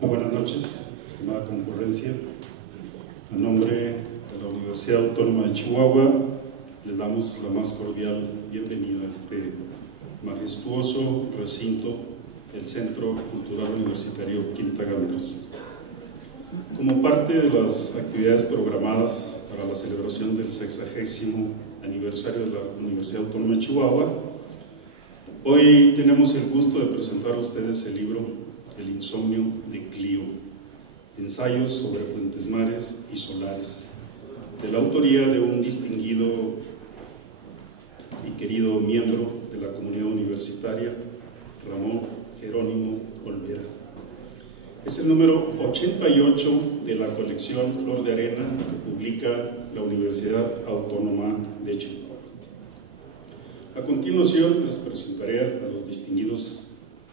Muy buenas noches, estimada concurrencia. A nombre de la Universidad Autónoma de Chihuahua, les damos la más cordial bienvenida a este majestuoso recinto del Centro Cultural Universitario Quintagameros. Como parte de las actividades programadas para la celebración del 60º aniversario de la Universidad Autónoma de Chihuahua, hoy tenemos el gusto de presentar a ustedes el libro El insomnio de Clio, ensayos sobre fuentes mares y solares, de la autoría de un distinguido y querido miembro de la comunidad universitaria, Ramón Jerónimo Olvera. Es el número 88 de la colección Flor de Arena que publica la Universidad Autónoma de Chihuahua. A continuación les presentaré a los distinguidos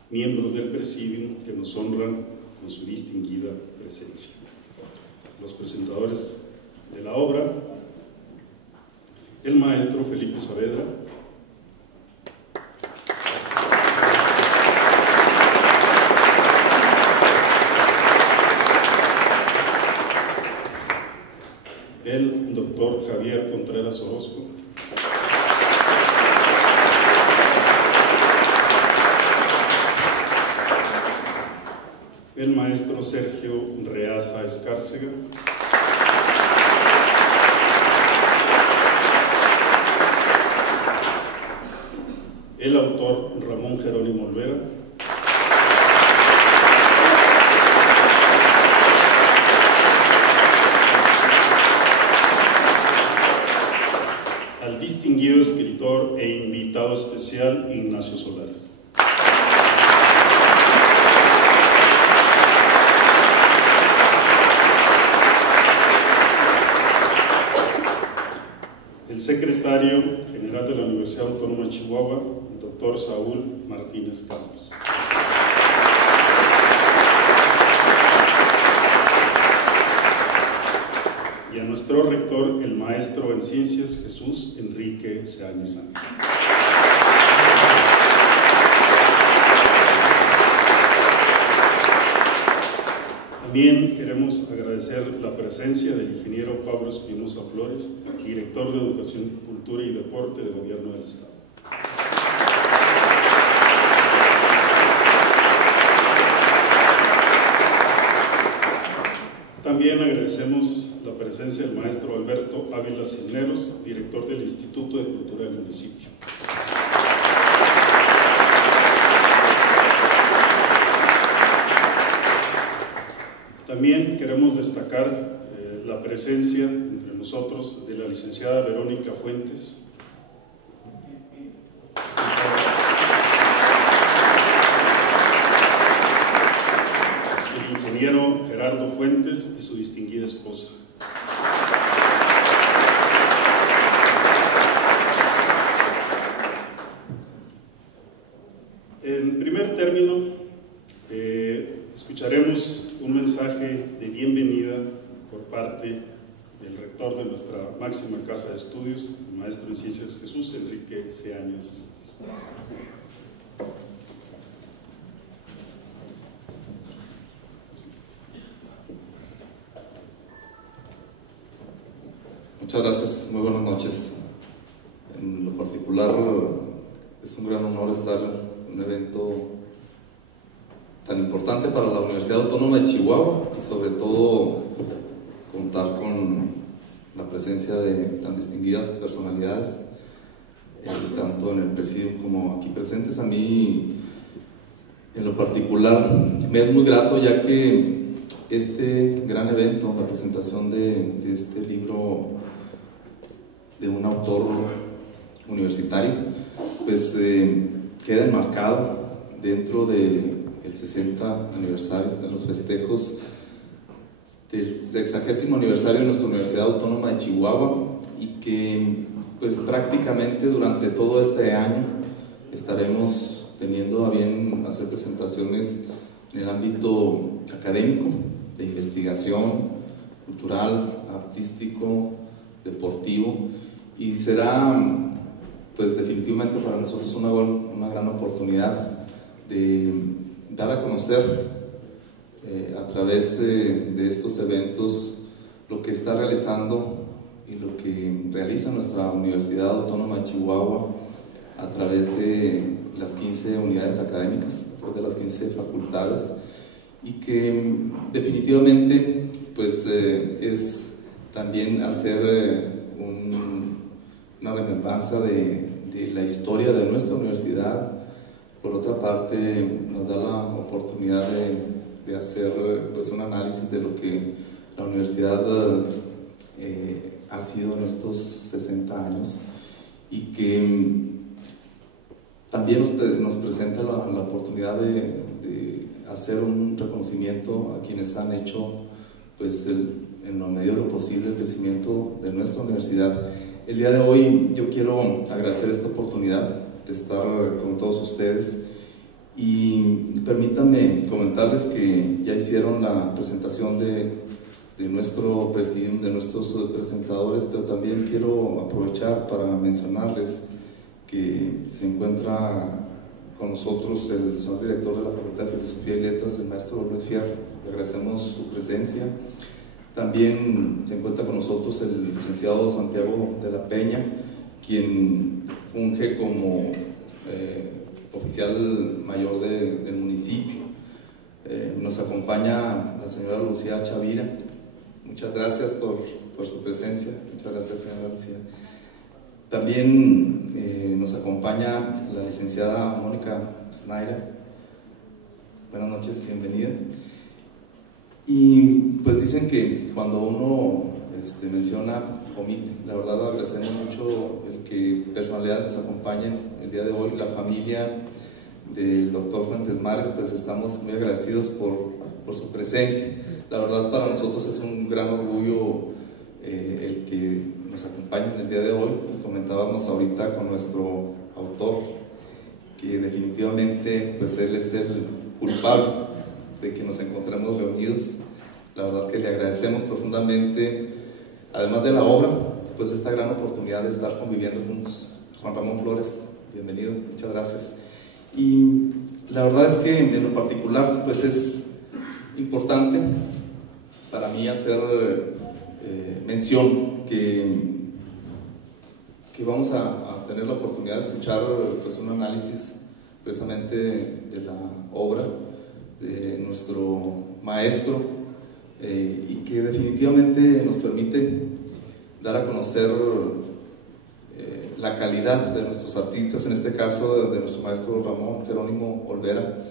miembros del Presidium que nos honran con su distinguida presencia. Los presentadores de la obra: el maestro Felipe Saavedra, el doctor Javier Contreras Orozco, el maestro Sergio Reaza Escárcega, el autor Ramón Jerónimo Olvera, al distinguido escritor e invitado especial Ignacio Solares. El secretario general de la Universidad Autónoma de Chihuahua, el doctor Saúl Martínez Campos. Y a nuestro rector, el maestro en ciencias Jesús Enrique Seáñez Sánchez. También queremos agradecer la presencia del ingeniero Pablo Espinosa Flores, director de Educación, Cultura y Deporte del Gobierno del Estado. También agradecemos la presencia del maestro Alberto Ávila Cisneros, director del Instituto de Cultura del municipio. También queremos destacar la presencia entre nosotros de la licenciada Verónica Fuentes, el ingeniero Gerardo Fuentes y su distinguida esposa. En primer término, escucharemos un mensaje de bienvenida por parte del rector de nuestra máxima casa de estudios, el maestro en ciencias Jesús Enrique Seáñez. Muchas gracias, muy buenas noches. En lo particular, es un gran honor estar en un evento tan importante para la Universidad Autónoma de Chihuahua y sobre todo contar con la presencia de tan distinguidas personalidades, tanto en el presidium como aquí presentes. A mí, en lo particular, me es muy grato, ya que este gran evento, la presentación de este libro de un autor universitario, pues queda enmarcado dentro del 60 aniversario de los festejos del 60º aniversario de nuestra Universidad Autónoma de Chihuahua, y que pues prácticamente durante todo este año estaremos teniendo a bien hacer presentaciones en el ámbito académico, de investigación, cultural, artístico, deportivo, y será pues definitivamente para nosotros una gran oportunidad de dar a conocer a través de estos eventos lo que está realizando y lo que realiza nuestra Universidad Autónoma de Chihuahua a través de las 15 unidades académicas, de las 15 facultades, y que definitivamente pues es también hacer una remembranza de la historia de nuestra universidad. Por otra parte, nos da la oportunidad de hacer pues un análisis de lo que la universidad ha sido en estos 60 años, y que también nos presenta la oportunidad de hacer un reconocimiento a quienes han hecho pues en lo medida de lo posible el crecimiento de nuestra universidad. El día de hoy yo quiero agradecer esta oportunidad de estar con todos ustedes, y permítanme comentarles que ya hicieron la presentación de nuestro presidium, de nuestros presentadores, pero también quiero aprovechar para mencionarles que se encuentra con nosotros el señor director de la Facultad de Filosofía y Letras, el maestro Luis Fierro. Le agradecemos su presencia. También se encuentra con nosotros el licenciado Santiago de la Peña, quien funge como oficial mayor del municipio. Nos acompaña la señora Lucía Chavira. Muchas gracias por su presencia. Muchas gracias, señora Lucía. También nos acompaña la licenciada Mónica Snaira. Buenas noches, bienvenida. Y pues dicen que cuando uno menciona, omite. La verdad agradecemos mucho el que personalidades nos acompañen el día de hoy. La familia del doctor Fuentes Mares, pues estamos muy agradecidos por su presencia. La verdad para nosotros es un gran orgullo el que nos acompañen el día de hoy. Y comentábamos ahorita con nuestro autor que definitivamente pues él es el culpable de que nos encontremos reunidos. La verdad que le agradecemos profundamente, además de la obra, pues esta gran oportunidad de estar conviviendo juntos. Juan Ramón Flores, bienvenido, muchas gracias. Y la verdad es que en lo particular pues es importante para mí hacer mención que vamos a tener la oportunidad de escuchar pues un análisis precisamente de la obra de nuestro maestro, y que definitivamente nos permite dar a conocer la calidad de nuestros artistas, en este caso de nuestro maestro Ramón Jerónimo Olvera,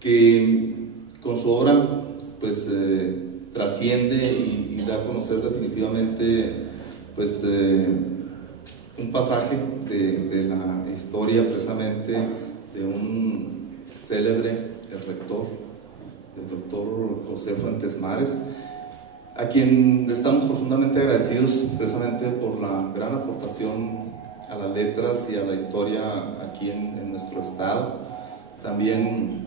que con su obra pues trasciende y da a conocer definitivamente pues un pasaje de la historia precisamente de un célebre, el rector, el doctor José Fuentes Mares, a quien estamos profundamente agradecidos precisamente por la gran aportación a las letras y a la historia aquí en nuestro estado. También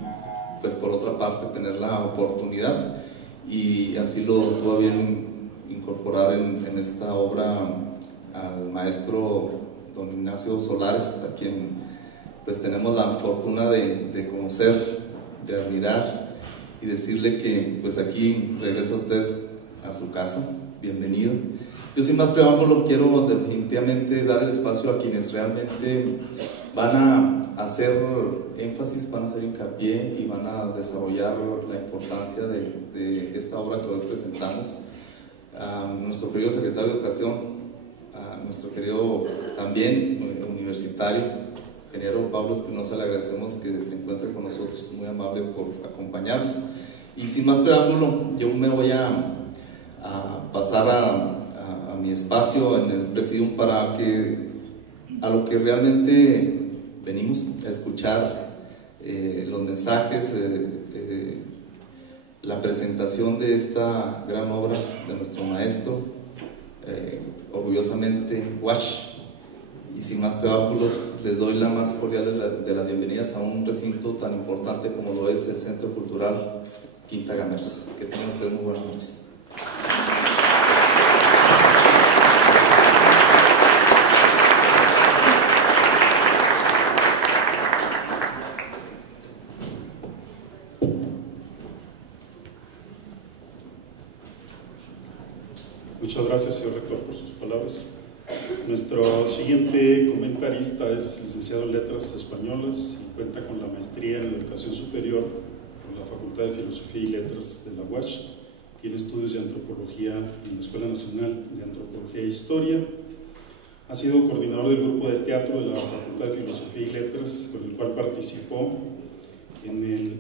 pues por otra parte tener la oportunidad, y así lo tuvo bien incorporar en esta obra al maestro don Ignacio Solares, a quien pues tenemos la fortuna de conocer, de admirar, y decirle que pues aquí regresa usted a su casa. Bienvenido. Yo sin más preámbulo quiero definitivamente dar el espacio a quienes realmente van a hacer énfasis, van a hacer hincapié y van a desarrollar la importancia de esta obra que hoy presentamos. A nuestro querido secretario de Educación, a nuestro querido también universitario, ingeniero Pablo Espinosa, le agradecemos que se encuentre con nosotros, muy amable por acompañarnos. Y sin más preámbulo, yo me voy a pasar a mi espacio en el presidium para que a lo que realmente venimos a escuchar, los mensajes, la presentación de esta gran obra de nuestro maestro, orgullosamente Huachi. Y sin más preámbulos, les doy la más cordial de las bienvenidas a un recinto tan importante como lo es el Centro Cultural Quinta Gameros. Que tengan ustedes muy buenas noches. Muchas gracias, señor rector, por sus palabras. Nuestro siguiente comentarista es licenciado en Letras Españolas y cuenta con la maestría en Educación Superior por la Facultad de Filosofía y Letras de la UASH. Tiene estudios de Antropología en la Escuela Nacional de Antropología e Historia. Ha sido coordinador del grupo de teatro de la Facultad de Filosofía y Letras, con el cual participó en el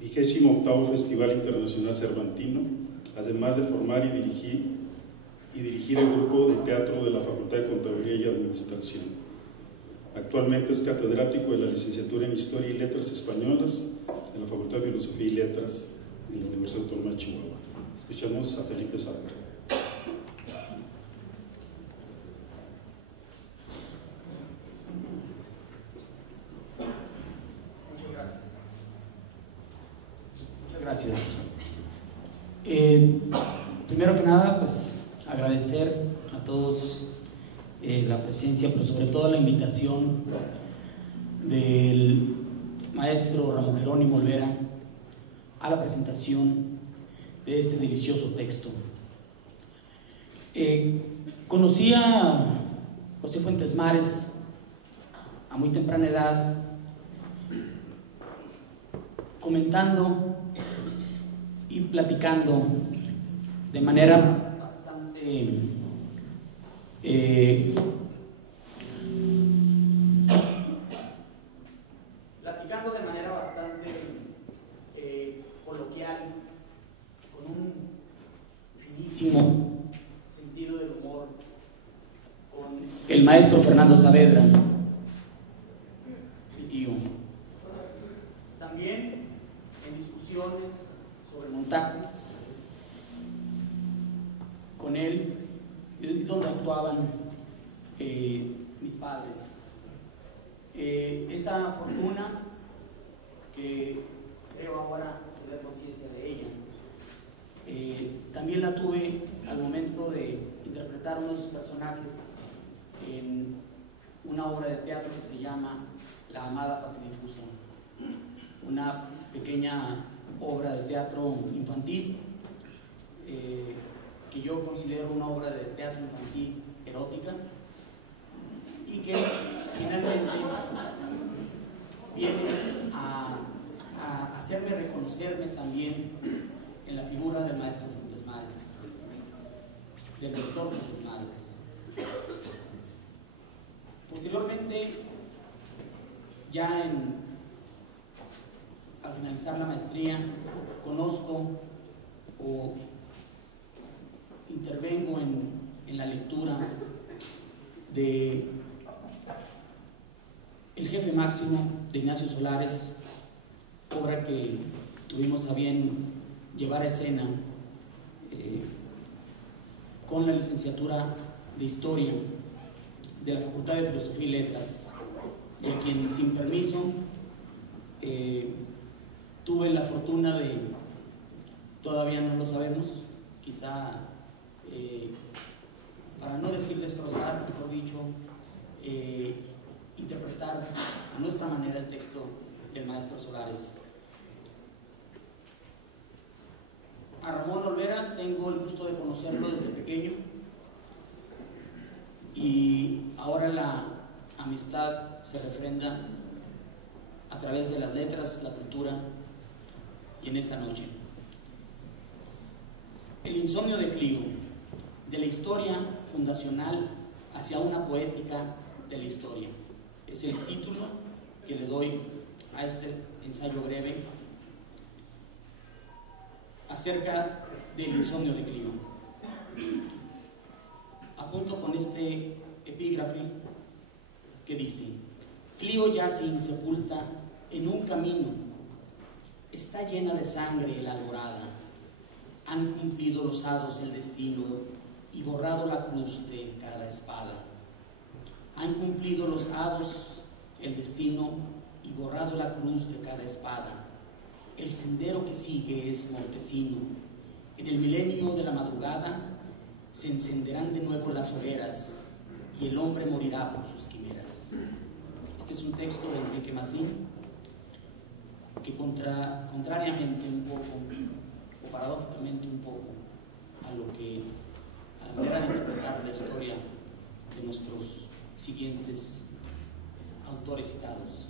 28º Festival Internacional Cervantino, además de formar y dirigir el grupo de teatro de la Facultad de Contaduría y Administración. Actualmente es catedrático de la licenciatura en Historia y Letras Españolas de la Facultad de Filosofía y Letras de la Universidad Autónoma de Chihuahua. Escuchamos a Felipe Saavedra. Gracias. Primero que nada, pues agradecer a todos la presencia, pero sobre todo la invitación del maestro Ramón Jerónimo Olvera a la presentación de este delicioso texto. Conocí a José Fuentes Mares a muy temprana edad, comentando y platicando de manera bastante coloquial, con un finísimo sentido del humor, con el maestro Fernando Saavedra, mi tío. También en discusiones sobre montajes con él, donde actuaban mis padres. Esa fortuna que creo ahora tener conciencia de ella, también la tuve al momento de interpretar uno de sus personajes en una obra de teatro que se llama La amada Patidifusa, una pequeña obra de teatro infantil que yo considero una obra de teatro infantil erótica y que finalmente viene a hacerme reconocerme también en la figura del maestro Fuentes Mares, del doctor Fuentes Mares. Posteriormente, ya al finalizar la maestría, conozco o intervengo en la lectura de El jefe máximo de Ignacio Solares, obra que tuvimos a bien llevar a escena con la licenciatura de Historia de la Facultad de Filosofía y Letras, y a quien sin permiso tuve la fortuna de, todavía no lo sabemos, quizá para no decir destrozar, mejor dicho, interpretar a nuestra manera el texto del maestro Solares. A Ramón Olvera tengo el gusto de conocerlo desde pequeño y ahora la amistad se refrenda a través de las letras, la cultura y en esta noche. El insomnio de Clio, de la historia fundacional hacia una poética de la historia, es el título que le doy a este ensayo breve acerca del insomnio de Clio. Apunto con este epígrafe que dice: Clio yace insepulta en un camino, está llena de sangre la alborada, han cumplido los hados el destino y borrado la cruz de cada espada. Han cumplido los hados el destino y borrado la cruz de cada espada. El sendero que sigue es mortecino. En el milenio de la madrugada se encenderán de nuevo las hogueras y el hombre morirá por sus quimeras. Este es un texto de Enrique Massín que contrariamente un poco o paradójicamente un poco, a la manera de interpretar la historia de nuestros siguientes autores citados.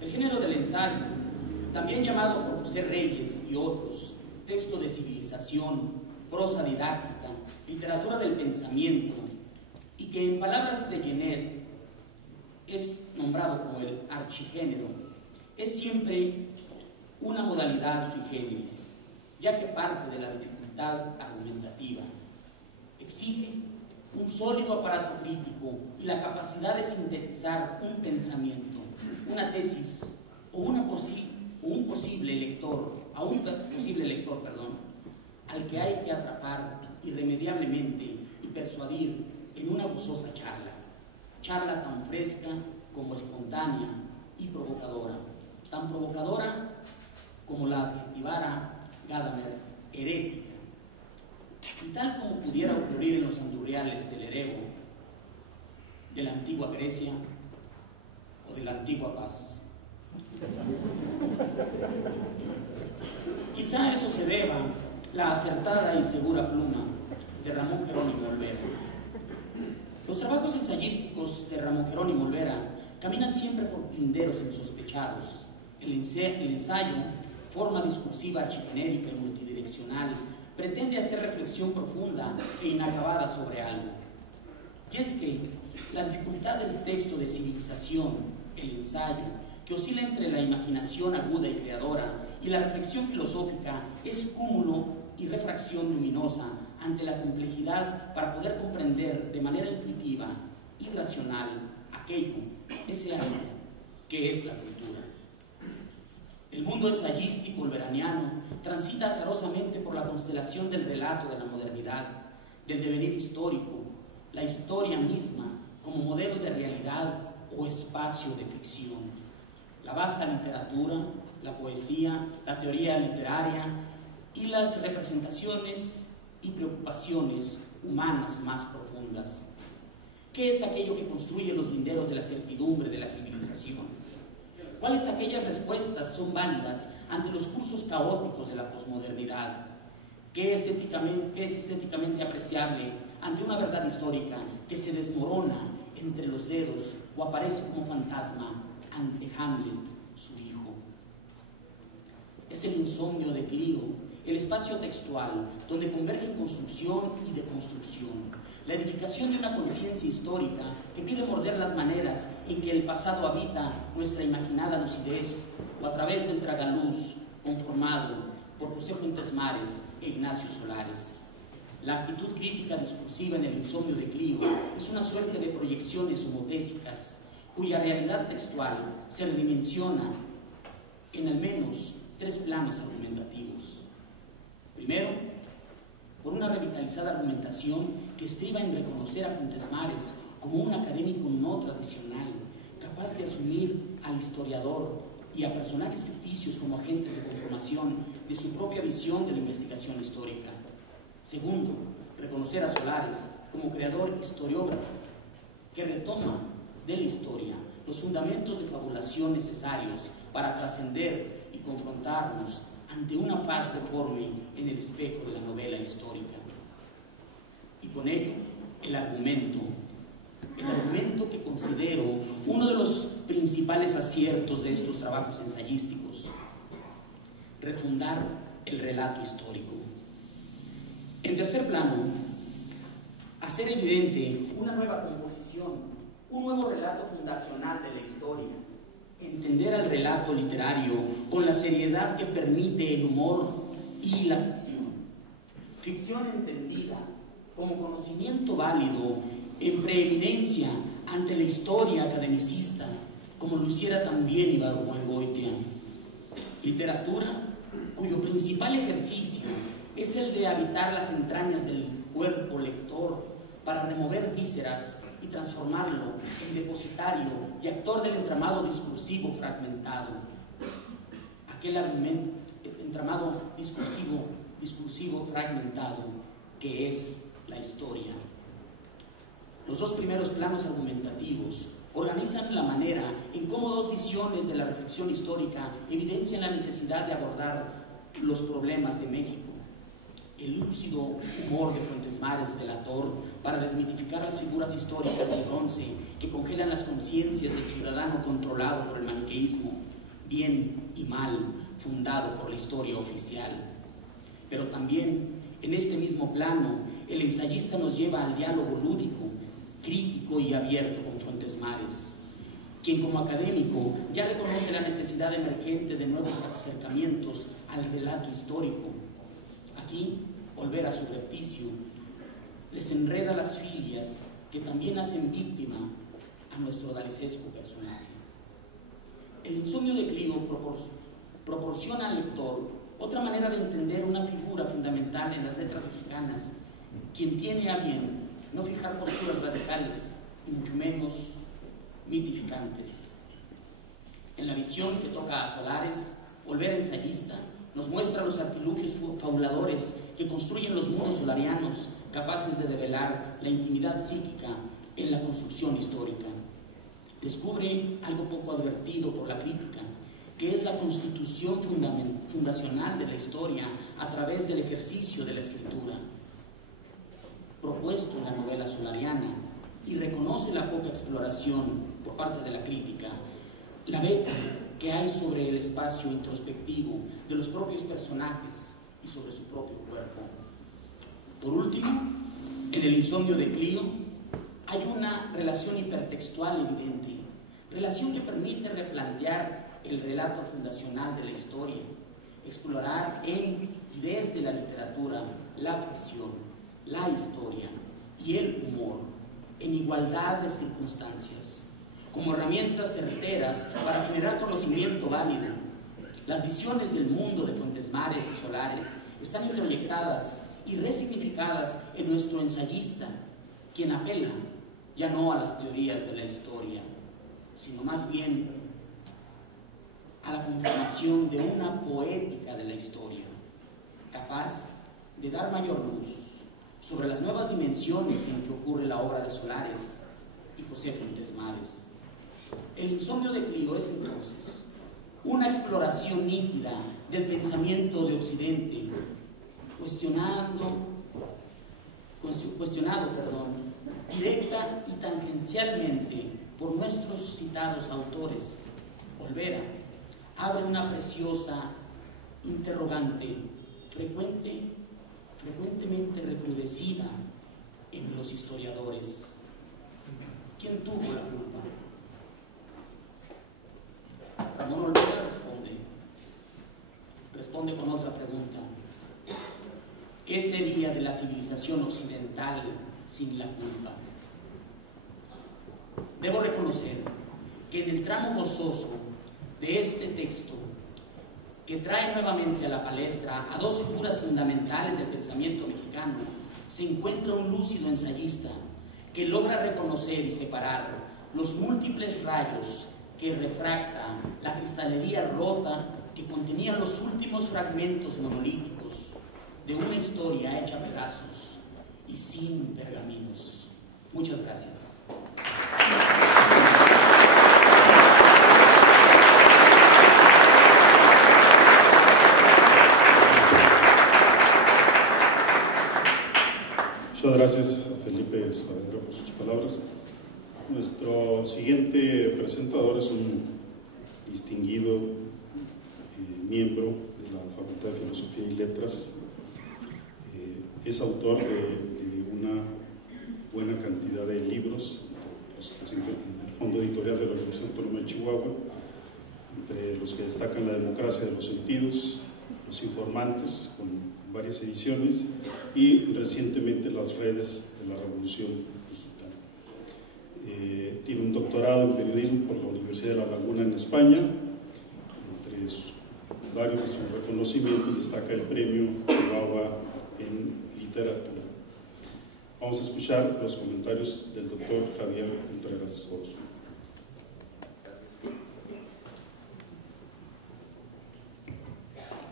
El género del ensayo, también llamado por José Reyes y otros, texto de civilización, prosa didáctica, literatura del pensamiento, y que en palabras de Genet es nombrado como el archigénero, es siempre una modalidad sui generis, ya que parte de la dificultad argumentativa. Exige un sólido aparato crítico y la capacidad de sintetizar un pensamiento, una tesis o un posible lector, al que hay que atrapar irremediablemente y persuadir en una gozosa charla tan fresca como espontánea y provocadora, tan provocadora como la adjetivara Gadamer herética, y tal como pudiera ocurrir en los andurriales del Erebo, de la antigua Grecia o de la antigua paz. Quizá eso se deba la acertada y segura pluma de Ramón Jerónimo Olvera. Los trabajos ensayísticos de Ramón Jerónimo Olvera caminan siempre por linderos insospechados. El ensayo, forma discursiva archigenérica y multidireccional, pretende hacer reflexión profunda e inacabada sobre algo. Y es que la dificultad del texto de civilización, el ensayo, que oscila entre la imaginación aguda y creadora y la reflexión filosófica, es cúmulo y refracción luminosa ante la complejidad para poder comprender de manera intuitiva y racional ese algo que es la cultura. El mundo ensayístico olveraniano transita azarosamente por la constelación del relato de la modernidad, del devenir histórico, la historia misma como modelo de realidad o espacio de ficción. La vasta literatura, la poesía, la teoría literaria y las representaciones y preocupaciones humanas más profundas. ¿Qué es aquello que construye los linderos de la certidumbre de la civilización? ¿Cuáles aquellas respuestas son válidas ante los cursos caóticos de la posmodernidad? ¿Qué es estéticamente apreciable ante una verdad histórica que se desmorona entre los dedos o aparece como fantasma ante Hamlet, su hijo? Es el insomnio de Clio, el espacio textual donde convergen construcción y deconstrucción, la edificación de una conciencia histórica que pide morder las maneras en que el pasado habita nuestra imaginada lucidez, o a través del tragaluz conformado por José Fuentes Mares e Ignacio Solares. La actitud crítica discursiva en el insomnio de Clio es una suerte de proyecciones homotésicas cuya realidad textual se redimensiona en al menos 3 planos argumentativos. Primero, por una revitalizada argumentación que estriba en reconocer a Fuentes Mares como un académico no tradicional, capaz de asumir al historiador y a personajes ficticios como agentes de conformación de su propia visión de la investigación histórica. Segundo, reconocer a Solares como creador historiógrafo, que retoma de la historia los fundamentos de fabulación necesarios para trascender y confrontarnos ante una faz deforme en el espejo de la novela histórica. Y con ello, el argumento que considero uno de los principales aciertos de estos trabajos ensayísticos: refundar el relato histórico. En tercer plano, hacer evidente una nueva composición, un nuevo relato fundacional de la historia. Entender al relato literario con la seriedad que permite el humor y la ficción. Ficción entendida como conocimiento válido en preeminencia ante la historia academicista, como lo hiciera también Ibargüengoitia. Literatura cuyo principal ejercicio es el de habitar las entrañas del cuerpo lector para remover vísceras y transformarlo en depositario y actor del entramado discursivo fragmentado. Aquel entramado discursivo fragmentado que es la historia. Los 2 primeros planos argumentativos organizan la manera en cómo 2 visiones de la reflexión histórica evidencian la necesidad de abordar los problemas de México. El lúcido humor de Fuentes Mares delator para desmitificar las figuras históricas del bronce que congelan las conciencias del ciudadano controlado por el maniqueísmo, bien y mal, fundado por la historia oficial. Pero también, en este mismo plano, el ensayista nos lleva al diálogo lúdico, crítico y abierto con Fuentes Mares, quien como académico ya reconoce la necesidad emergente de nuevos acercamientos al relato histórico. Aquí, Olvera subrepticio desenreda las filias que también hacen víctima a nuestro dalicesco personaje. El insomnio de Clío proporciona al lector otra manera de entender una figura fundamental en las letras mexicanas, quien tiene a bien no fijar posturas radicales y mucho menos mitificantes. En la visión que toca a Solares, Olvera ensayista nos muestra los artilugios fabuladores que construyen los mundos solarianos, capaces de develar la intimidad psíquica en la construcción histórica. Descubre algo poco advertido por la crítica, que es la constitución fundacional de la historia a través del ejercicio de la escritura, propuesto en la novela solariana, y reconoce la poca exploración por parte de la crítica, la beta que hay sobre el espacio introspectivo de los propios personajes y sobre su propio cuerpo. Por último, en el insomnio de Clío hay una relación hipertextual evidente, relación que permite replantear el relato fundacional de la historia, explorar en y desde la literatura, la ficción, la historia y el humor en igualdad de circunstancias, como herramientas certeras para generar conocimiento válido. Las visiones del mundo de Fuentes Mares y Solares están introyectadas y resignificadas en nuestro ensayista, quien apela ya no a las teorías de la historia, sino más bien a la conformación de una poética de la historia, capaz de dar mayor luz sobre las nuevas dimensiones en que ocurre la obra de Solares y José Fuentes Mares. El insomnio de Clío es entonces una exploración nítida del pensamiento de Occidente, cuestionado, directa y tangencialmente por nuestros citados autores. Olvera abre una preciosa interrogante frecuentemente recrudecida en los historiadores. ¿Quién tuvo la culpa? Ramón Olvera responde con otra pregunta. ¿Qué sería de la civilización occidental sin la culpa? Debo reconocer que en el tramo gozoso de este texto, que trae nuevamente a la palestra a dos figuras fundamentales del pensamiento mexicano, se encuentra un lúcido ensayista que logra reconocer y separar los múltiples rayos que refracta la cristalería rota que contenía los últimos fragmentos monolíticos de una historia hecha a pedazos y sin pergaminos. Muchas gracias. Muchas gracias a Felipe Saavedra por sus palabras. Nuestro siguiente presentador es un distinguido miembro de la Facultad de Filosofía y Letras. Es autor de una buena cantidad de libros, los que se encuentran en el Fondo Editorial de la Universidad Autónoma de Chihuahua, entre los que destacan La democracia de los sentidos, Los informantes, con varias ediciones, y recientemente Las redes de la revolución digital. Tiene un doctorado en periodismo por la Universidad de La Laguna en España. Entre varios de sus reconocimientos destaca el premio Chihuahua en literatura. Vamos a escuchar los comentarios del doctor Javier Contreras Orozco.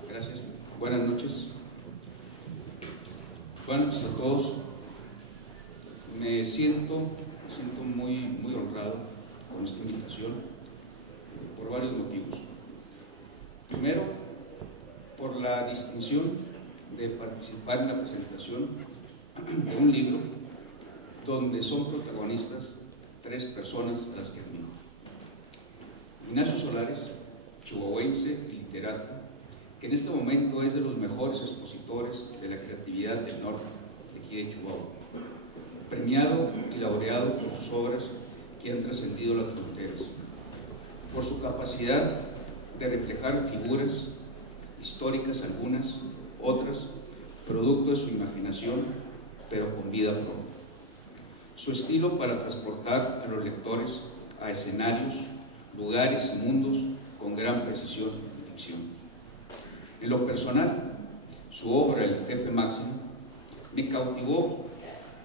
Gracias. Buenas noches. Buenas noches a todos. Me siento muy honrado con esta invitación por varios motivos. Primero, por la distinción de participar en la presentación de un libro donde son protagonistas 3 personas a las que admiro. Ignacio Solares, chihuahuense y literato, que en este momento es de los mejores expositores de la creatividad del norte, de aquí de Chihuahua, premiado y laureado por sus obras que han trascendido las fronteras, por su capacidad de reflejar figuras históricas, algunas, otras, producto de su imaginación, pero con vida propia. Su estilo para transportar a los lectores a escenarios, lugares y mundos con gran precisión y ficción. En lo personal, su obra, El Jefe Máximo, me cautivó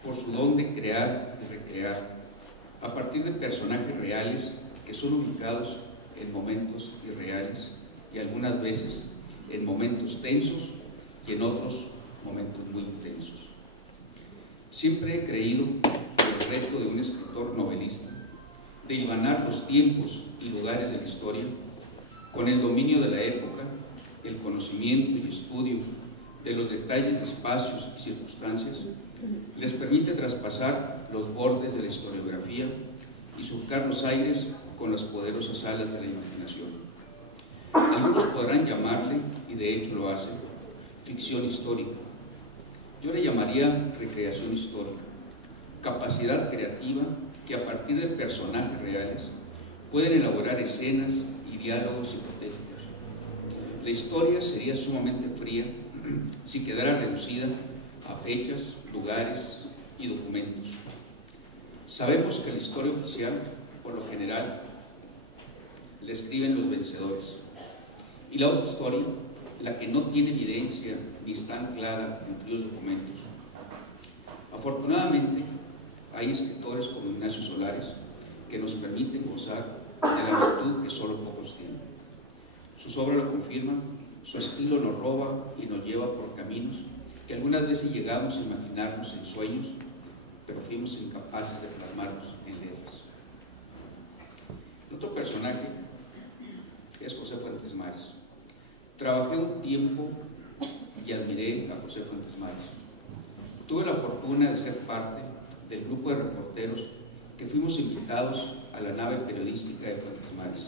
por su don de crear y recrear a partir de personajes reales que son ubicados en momentos irreales y algunas veces en momentos tensos y en otros momentos muy intensos. Siempre he creído en el reto de un escritor novelista de hilvanar los tiempos y lugares de la historia con el dominio de la época, el conocimiento y estudio de los detalles de espacios y circunstancias, les permite traspasar los bordes de la historiografía y surcar los aires con las poderosas alas de la imaginación. Algunos podrán llamarle, y de hecho lo hacen, ficción histórica. Yo le llamaría recreación histórica, capacidad creativa que a partir de personajes reales pueden elaborar escenas y diálogos hipotéticos. La historia sería sumamente fría si quedara reducida a fechas, lugares y documentos. Sabemos que la historia oficial, por lo general, la escriben los vencedores. Y la otra historia, la que no tiene evidencia ni está anclada en fríos documentos. Afortunadamente, hay escritores como Ignacio Solares que nos permiten gozar de la virtud que solo pocos tienen. Sus obras lo confirman, su estilo nos roba y nos lleva por caminos que algunas veces llegamos a imaginarnos en sueños, pero fuimos incapaces de plasmarlos en letras. Otro personaje es José Fuentes Mares. Trabajé un tiempo y admiré a José Fuentes Mares. Tuve la fortuna de ser parte del grupo de reporteros que fuimos invitados a la nave periodística de Fuentes Mares,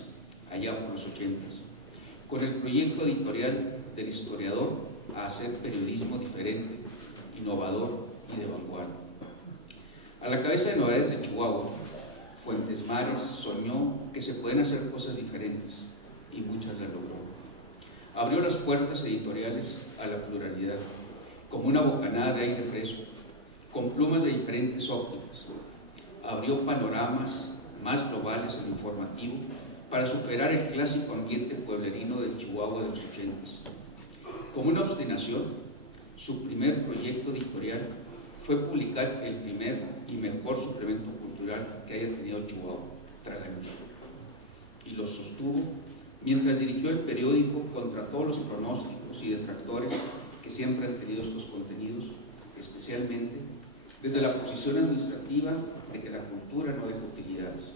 allá por los 80s, con el proyecto editorial del historiador a hacer periodismo diferente, innovador y de vanguardia. A la cabeza de Novedades de Chihuahua, Fuentes Mares soñó que se pueden hacer cosas diferentes y muchas las logró. Abrió las puertas editoriales a la pluralidad, como una bocanada de aire fresco, con plumas de diferentes ópticas. Abrió panoramas más globales en lo informativo para superar el clásico ambiente pueblerino del Chihuahua de los 80s. Como una obstinación, su primer proyecto editorial fue publicar el primer y mejor suplemento cultural que haya tenido Chihuahua, Tragaluz. Y lo sostuvo mientras dirigió el periódico contra todos los pronósticos y detractores que siempre han tenido estos contenidos, especialmente desde la posición administrativa de que la cultura no deja utilidades.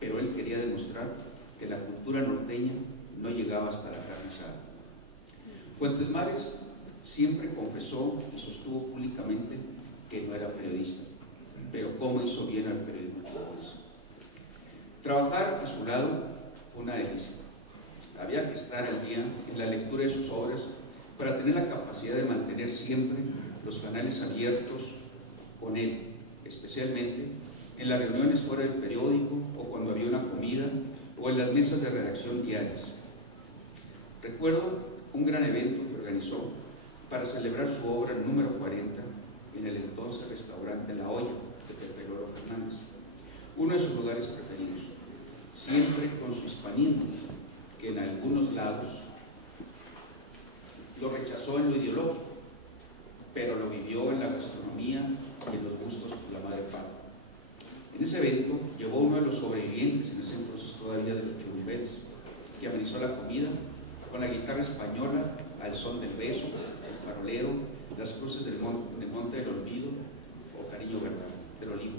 Pero él quería demostrar que la cultura norteña no llegaba hasta la carne asada. Fuentes Mares siempre confesó y sostuvo públicamente que no era periodista, pero cómo hizo bien al periodismo chihuahuense. Trabajar a su lado fue una delicia. Había que estar al día en la lectura de sus obras para tener la capacidad de mantener siempre los canales abiertos con él, especialmente en las reuniones fuera del periódico o cuando había una comida o en las mesas de redacción diarias. Recuerdo un gran evento que organizó para celebrar su obra número 40 en el entonces restaurante La Olla de Pepe Loro Fernández, uno de sus lugares preferidos, siempre con su hispanismo, que en algunos lados lo rechazó en lo ideológico, pero lo vivió en la gastronomía y en los gustos por la madre patria. En ese evento llevó uno de los sobrevivientes, en ese entonces todavía de los churumbeles, que amenizó la comida con la guitarra española al son del beso, el farolero, las cruces del Monte del Olvido o Cariño del Olivo.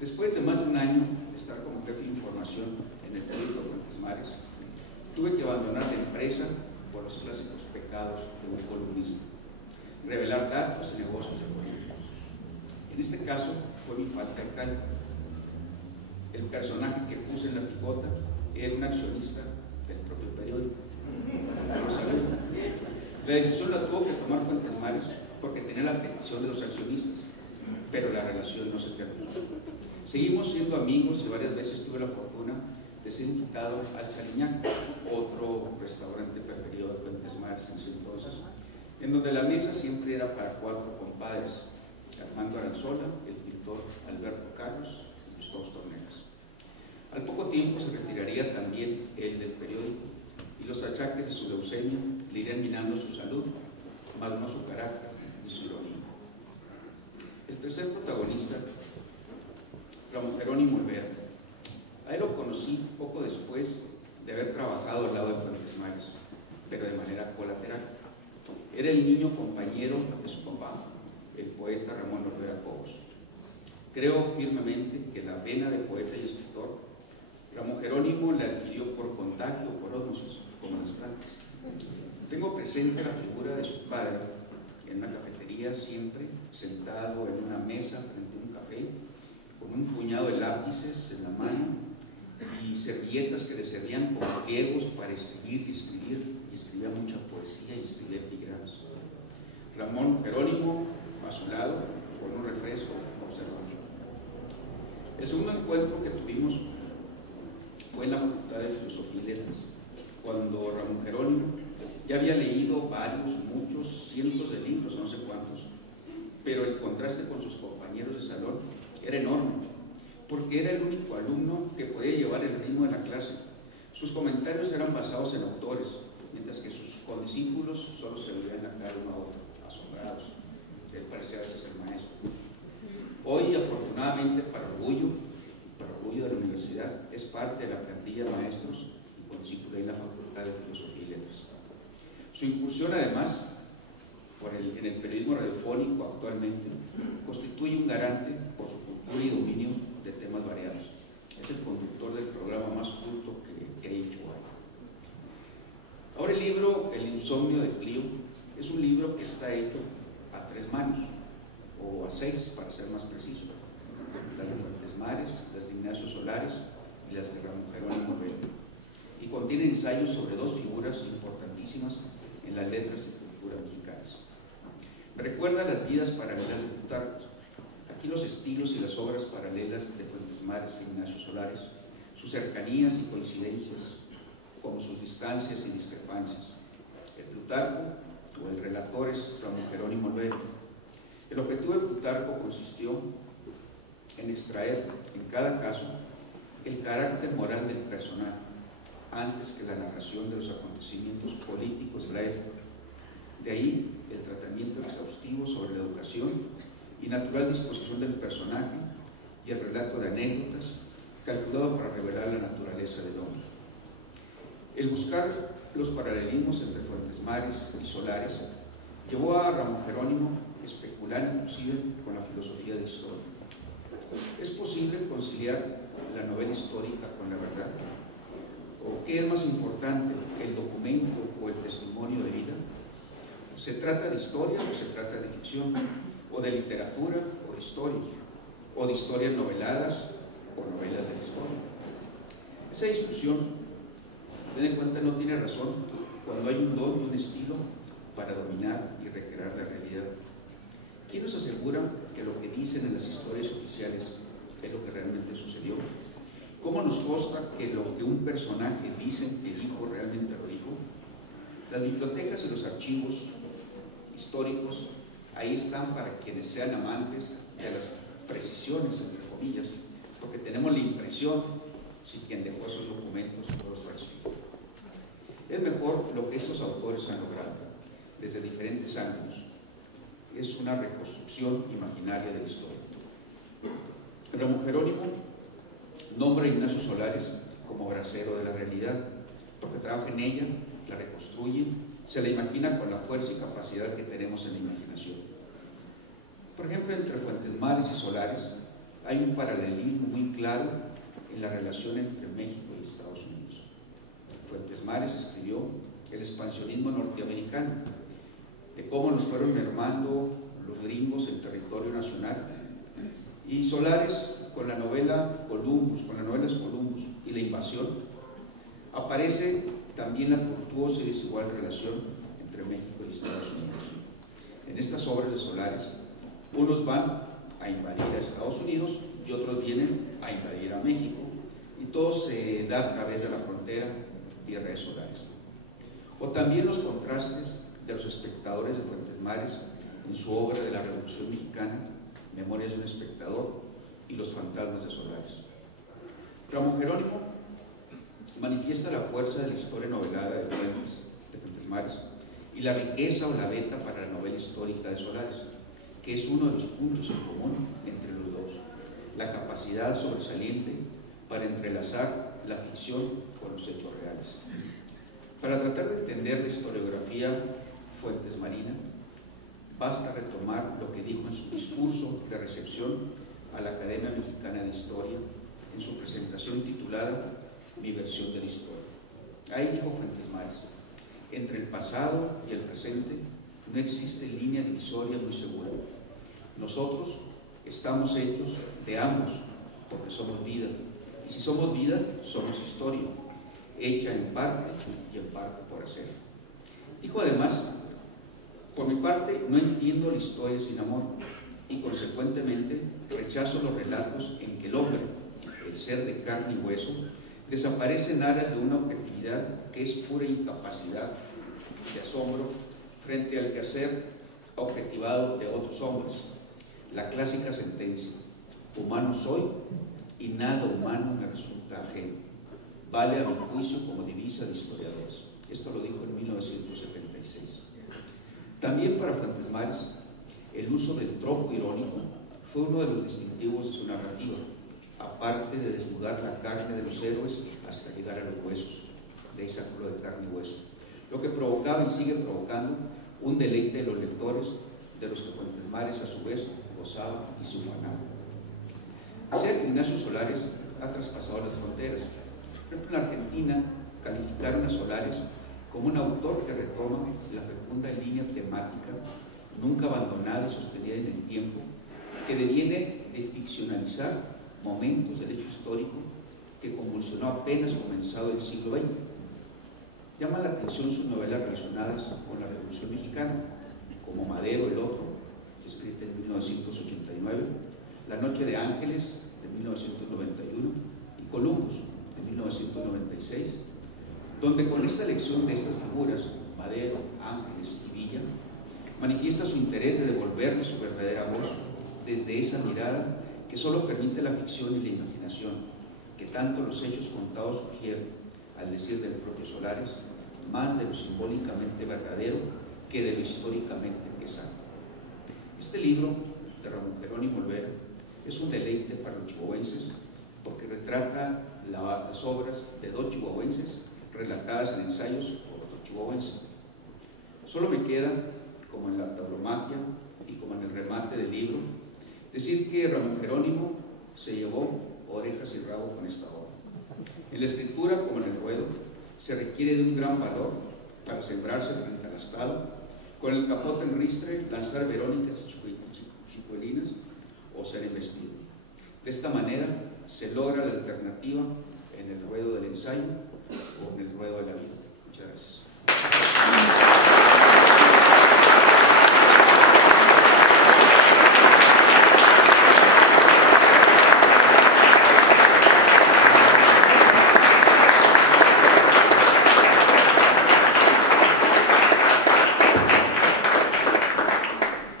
Después de más de un año de estar como jefe de información en el periódico Fuentes Mares, tuve que abandonar la empresa por los clásicos sofisticados de un columnista, revelar datos y negocios de políticos. En este caso fue mi falta de callo. El personaje que puse en la picota era un accionista del propio periódico. No lo sabía. La decisión la tuvo que tomar Fuentes Mares porque tenía la petición de los accionistas, pero la relación no se terminó. Seguimos siendo amigos y varias veces tuve la fortuna de ser invitado al Saliñac, otro restaurante preferido de Fuentes Mares en ese entonces, en donde la mesa siempre era para 4 compadres: Armando Aranzola, el pintor Alberto Carlos y Gustavo Tornegas. Al poco tiempo se retiraría también el del periódico, y los achaques de su leucemia le irían minando su salud, más no su carácter y su ironía. El tercer protagonista, Ramón Jerónimo Olvera. A él lo conocí poco después de haber trabajado al lado de Fuentes Mares, pero de manera colateral. Era el niño compañero de su papá, el poeta Ramón Olvera Cobos. Creo firmemente que la vena de poeta y escritor, Ramón Jerónimo la adquirió por contagio, por ósmosis, como las plantas. Tengo presente la figura de su padre en una cafetería, siempre sentado en una mesa frente a un café, con un puñado de lápices en la mano y servilletas que le servían como pliegos para escribir y escribir, y escribía mucha poesía y escribía epigramas. Ramón Jerónimo a su lado, con un refresco, observando. El segundo encuentro que tuvimos fue en la Facultad de Filosofía y Letras, cuando Ramón Jerónimo ya había leído varios, muchos, cientos de libros, no sé cuántos, pero el contraste con sus compañeros de salón era enorme, porque era el único alumno que podía llevar el ritmo de la clase. Sus comentarios eran basados en autores, mientras que sus condiscípulos solo se veían a cada uno a otro, asombrados. Él parecía a veces el maestro. Hoy, afortunadamente, para orgullo de la universidad, es parte de la plantilla de maestros y condiscípulos en la Facultad de Filosofía y Letras. Su incursión, además, en el periodismo radiofónico actualmente, constituye un garante por su cultura y dominio de temas variados. Es el conductor del programa más culto que he hecho hoy. Ahora el libro El insomnio de Clío es un libro que está hecho a 3 manos, o a 6 para ser más preciso. Las de Fuentes Mares, las de Ignacio Solares y las de Ramón Jerónimo Olvera. Y contiene ensayos sobre 2 figuras importantísimas en las letras y cultura mexicanas. Me recuerda las vidas paralelas de Plutarco. Aquí los estilos y las obras paralelas de Fuentes Mares e Ignacio Solares, sus cercanías y coincidencias, como sus distancias y discrepancias. El Plutarco o el relator es Ramón Jerónimo Olvera. El objetivo de Plutarco consistió en extraer, en cada caso, el carácter moral del personaje, antes que la narración de los acontecimientos políticos de la época. De ahí el tratamiento exhaustivo sobre la educación y natural disposición del personaje y el relato de anécdotas, calculado para revelar la naturaleza del hombre. El buscar los paralelismos entre Fuentes Mares y Solares llevó a Ramón Jerónimo a especular inclusive con la filosofía de historia. ¿Es posible conciliar la novela histórica con la verdad? ¿O qué es más importante, el documento o el testimonio de vida? ¿Se trata de historia o se trata de ficción? ¿O de literatura o de historia? ¿O de historias noveladas o novelas de la historia? Esa discusión, ten en cuenta, no tiene razón cuando hay un don y un estilo para dominar y recrear la realidad. ¿Quién nos asegura que lo que dicen en las historias oficiales es lo que realmente sucedió? ¿Cómo nos consta que lo que un personaje dice que dijo realmente lo dijo? Las bibliotecas y los archivos históricos ahí están para quienes sean amantes de las precisiones, entre comillas, porque tenemos la impresión si quien dejó esos documentos no los falsificó. Es mejor lo que estos autores han logrado desde diferentes ángulos. Es una reconstrucción imaginaria de la historia. Ramón Jerónimo nombra a Ignacio Solares como bracero de la realidad, porque trabaja en ella, la reconstruye, se la imagina con la fuerza y capacidad que tenemos en la imaginación. Por ejemplo, entre Fuentes Mares y Solares hay un paralelismo muy claro en la relación entre México y Estados Unidos. Fuentes Mares escribió el expansionismo norteamericano, de cómo nos fueron mermando los gringos el territorio nacional, y Solares con la novela Columbus, con las novelas Columbus y la invasión, aparece también la tortuosa y desigual relación entre México y Estados Unidos. En estas obras de Solares, unos van a invadir a Estados Unidos y otros vienen a invadir a México, y todo se da a través de la frontera tierra de Solares. O también los contrastes de los espectadores de Fuentes Mares en su obra de la Revolución Mexicana, Memorias de un espectador, y Los fantasmas de Solares. Ramón Jerónimo manifiesta la fuerza de la historia novelada de Fuentes Mares y la riqueza o la beta para la novela histórica de Solares, que es uno de los puntos en común entre los dos: la capacidad sobresaliente para entrelazar la ficción con los hechos reales. Para tratar de entender la historiografía Fuentes Marina, basta retomar lo que dijo en su discurso de recepción a la Academia Mexicana de Historia en su presentación titulada Mi versión de la historia. Ahí dijo Fuentes Mares: entre el pasado y el presente no existe línea divisoria muy segura. Nosotros estamos hechos de ambos porque somos vida, y si somos vida, somos historia, hecha en parte y en parte por hacer. Dijo además: por mi parte, no entiendo la historia sin amor, y consecuentemente rechazo los relatos en que el hombre, el ser de carne y hueso, desaparece en aras de una objetividad que es pura incapacidad de asombro frente al quehacer objetivado de otros hombres. La clásica sentencia: humano soy y nada humano me resulta ajeno, vale a mi juicio como divisa de historiadores. Esto lo dijo en 1976. También para Fuentes Mares, el uso del tronco irónico fue uno de los distintivos de su narrativa, aparte de desnudar la carne de los héroes hasta llegar a los huesos, de ahí sacó lo de carne y hueso, lo que provocaba y sigue provocando un deleite de los lectores, de los que Fuentes Mares a su vez gozaba y se ufanaba. Decía que Ignacio Solares ha traspasado las fronteras. Por ejemplo, en Argentina calificaron a Solares como un autor que retoma la fecunda línea temática nunca abandonada y sostenida en el tiempo, que deviene de ficcionalizar momentos del hecho histórico que convulsionó apenas comenzado el siglo XX. Llama la atención sus novelas relacionadas con la Revolución Mexicana, como Madero el Otro, escrita en 1989, La Noche de Ángeles, de 1991, y Columbus, de 1996, donde con esta elección de estas figuras, Madero, Ángeles y Villa, manifiesta su interés de devolverle su verdadera voz desde esa mirada que solo permite la ficción y la imaginación, que tanto los hechos contados sugieren, al decir del propio Solares, más de lo simbólicamente verdadero que de lo históricamente pesado. Este libro de Ramón Jerónimo Olvera es un deleite para los chihuahuenses porque retrata las obras de dos chihuahuenses relatadas en ensayos por otro chihuahuense. Solo me queda, como en la tauromaquia y como en el remate del libro, decir que Ramón Jerónimo se llevó orejas y rabo con esta obra. En la escritura, como en el ruedo, se requiere de un gran valor para sembrarse frente al astado, con el capote en ristre, lanzar verónicas y chicuelinas o ser embestido. De esta manera se logra la alternativa en el ruedo del ensayo o en el ruedo de la vida. Muchas gracias.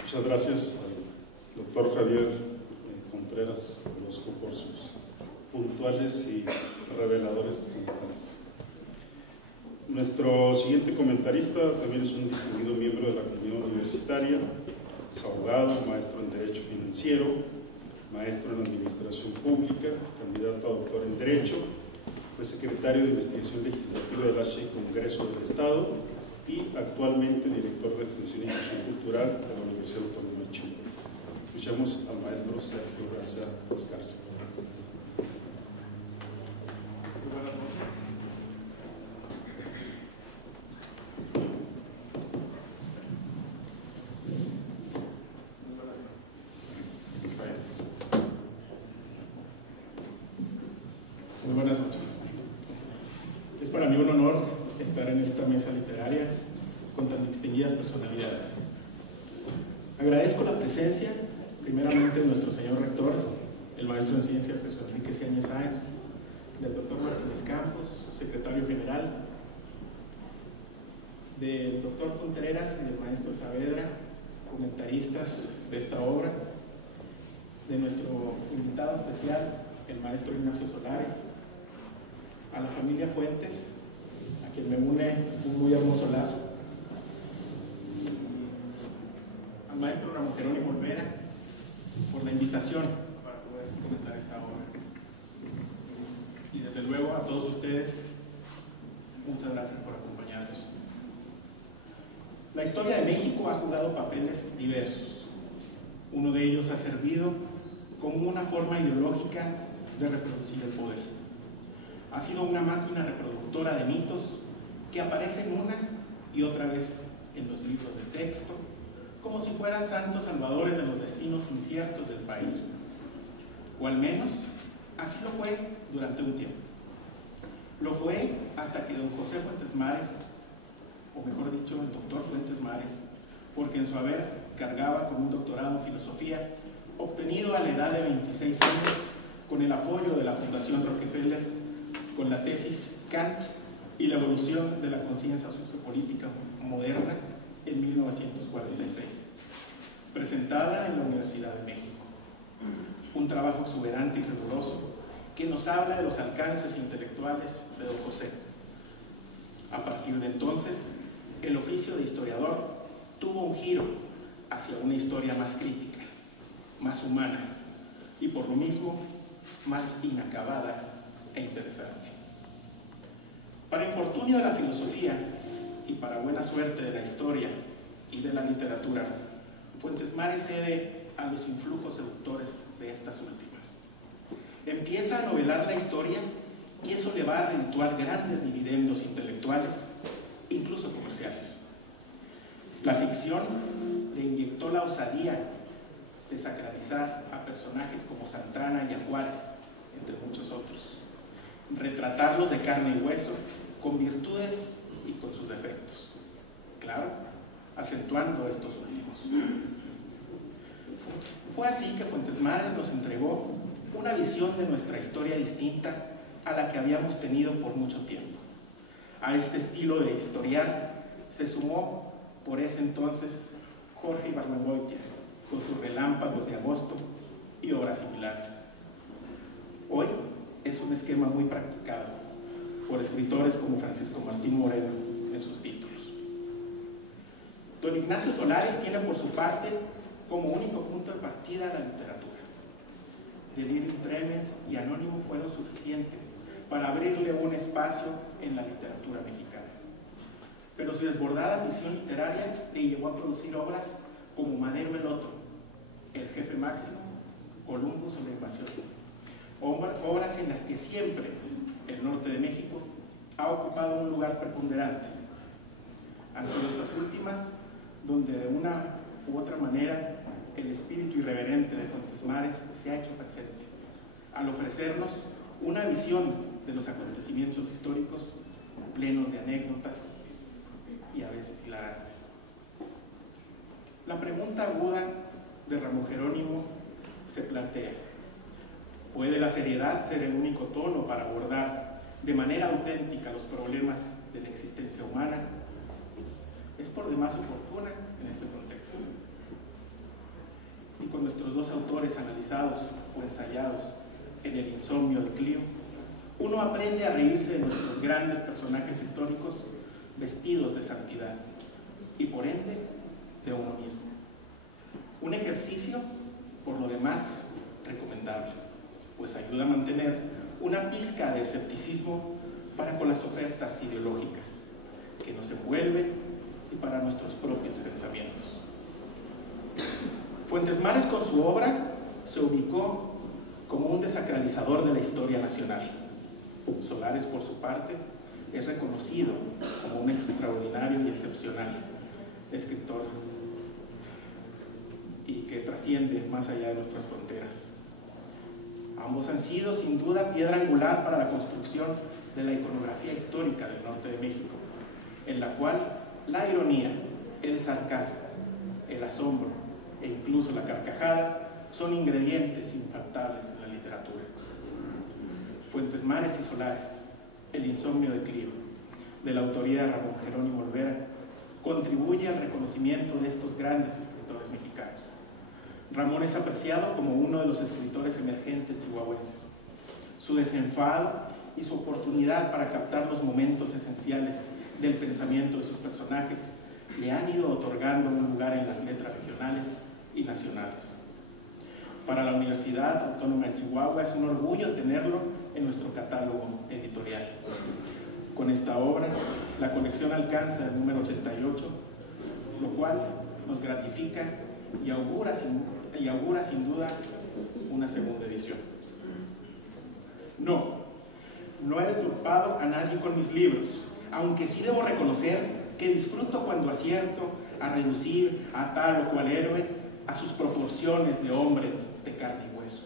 Muchas gracias al doctor Javier Contreras Orozco por sus puntuales y reveladores comentarios. Nuestro siguiente comentarista también es un distinguido miembro de la comunidad universitaria, es abogado, maestro en Derecho Financiero, maestro en Administración Pública, candidato a doctor en Derecho, fue secretario de Investigación Legislativa del H. Congreso del Estado y actualmente director de Extensión y Difusión Cultural de la Universidad Autónoma de Chihuahua. Escuchamos al maestro Sergio García Escarce. Buenas noches. mí un honor estar en esta mesa literaria con tan distinguidas personalidades. Agradezco la presencia, primeramente, de nuestro señor rector, el maestro en ciencias Jesús Enrique Ciáñez Sáenz, del doctor Martínez Campos, secretario general, del doctor Contreras y del maestro Saavedra, comentaristas de esta obra, de nuestro invitado especial, el maestro Ignacio Solares, a la familia Fuentes, a quien me une un muy hermoso lazo, y al maestro Ramón Jerónimo Olvera por la invitación para poder comentar esta obra. Y desde luego a todos ustedes, muchas gracias por acompañarnos. La historia de México ha jugado papeles diversos. Uno de ellos ha servido como una forma ideológica de reproducir el poder. Ha sido una máquina reproductora de mitos que aparecen una y otra vez en los libros de texto, como si fueran santos salvadores de los destinos inciertos del país. O al menos, así lo fue durante un tiempo. Lo fue hasta que don José Fuentes Mares, o mejor dicho, el doctor Fuentes Mares, porque en su haber cargaba con un doctorado en filosofía, obtenido a la edad de 26 años, con el apoyo de la Fundación Rockefeller, con la tesis Kant y la evolución de la conciencia sociopolítica moderna en 1946, presentada en la Universidad de México. Un trabajo exuberante y riguroso que nos habla de los alcances intelectuales de don José. A partir de entonces, el oficio de historiador tuvo un giro hacia una historia más crítica, más humana y por lo mismo más inacabada e interesante. Para infortunio de la filosofía y para buena suerte de la historia y de la literatura, Fuentes Mares cede a los influjos seductores de estas últimas. Empieza a novelar la historia y eso le va a redituar grandes dividendos intelectuales, incluso comerciales. La ficción le inyectó la osadía de sacralizar a personajes como Santana y a Juárez, entre muchos otros, retratarlos de carne y hueso, con virtudes y con sus defectos, claro, acentuando estos últimos. Fue así que Fuentes Mares nos entregó una visión de nuestra historia distinta a la que habíamos tenido por mucho tiempo. A este estilo de historial se sumó por ese entonces Jorge Ibargüengoitia, con sus Relámpagos de Agosto y obras similares. Hoy es un esquema muy practicado por escritores como Francisco Martín Moreno en sus títulos. Don Ignacio Solares tiene por su parte como único punto de partida la literatura. Delirium Tremens y Anónimo fueron suficientes para abrirle un espacio en la literatura mexicana. Pero su desbordada visión literaria le llevó a producir obras como Madero el Otro, El Jefe Máximo, Columbus o la Invasión. Obras en las que siempre el norte de México ha ocupado un lugar preponderante. Han sido estas últimas donde de una u otra manera el espíritu irreverente de Fuentes Mares se ha hecho presente, al ofrecernos una visión de los acontecimientos históricos plenos de anécdotas y a veces hilarantes. La pregunta aguda de Ramón Jerónimo se plantea: ¿puede la seriedad ser el único tono para abordar de manera auténtica los problemas de la existencia humana? Es por demás oportuna en este contexto. Y con nuestros dos autores analizados o ensayados en El insomnio de Clio, uno aprende a reírse de nuestros grandes personajes históricos vestidos de santidad y por ende de uno mismo. Un ejercicio, por lo demás, recomendable, pues ayuda a mantener una pizca de escepticismo para con las ofertas ideológicas que nos envuelven y para nuestros propios pensamientos. Fuentes Mares con su obra se ubicó como un desacralizador de la historia nacional. Solares, por su parte, es reconocido como un extraordinario y excepcional escritor y que trasciende más allá de nuestras fronteras. Ambos han sido, sin duda, piedra angular para la construcción de la iconografía histórica del norte de México, en la cual la ironía, el sarcasmo, el asombro e incluso la carcajada son ingredientes infaltables en la literatura. Fuentes Mares y Solares, El insomnio de Clio, de la autoría de Ramón Jerónimo Olvera, contribuye al reconocimiento de estos grandes escritores mexicanos. Ramón es apreciado como uno de los escritores emergentes chihuahuenses. Su desenfado y su oportunidad para captar los momentos esenciales del pensamiento de sus personajes le han ido otorgando un lugar en las letras regionales y nacionales. Para la Universidad Autónoma de Chihuahua es un orgullo tenerlo en nuestro catálogo editorial. Con esta obra, la colección alcanza el número 88, lo cual nos gratifica y augura sin duda una segunda edición. No he deturpado a nadie con mis libros, aunque sí debo reconocer que disfruto cuando acierto a reducir a tal o cual héroe a sus proporciones de hombres de carne y hueso,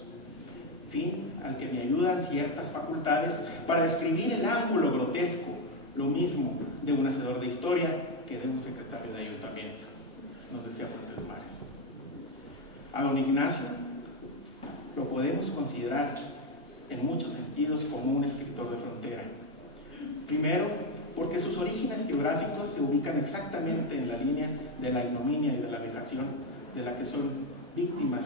fin al que me ayudan ciertas facultades para describir el ángulo grotesco, lo mismo de un hacedor de historia que de un secretario de ayuntamiento, nos decía Fuentes Mares. A don Ignacio lo podemos considerar en muchos sentidos como un escritor de frontera. Primero, porque sus orígenes geográficos se ubican exactamente en la línea de la ignominia y de la vejación de la que son víctimas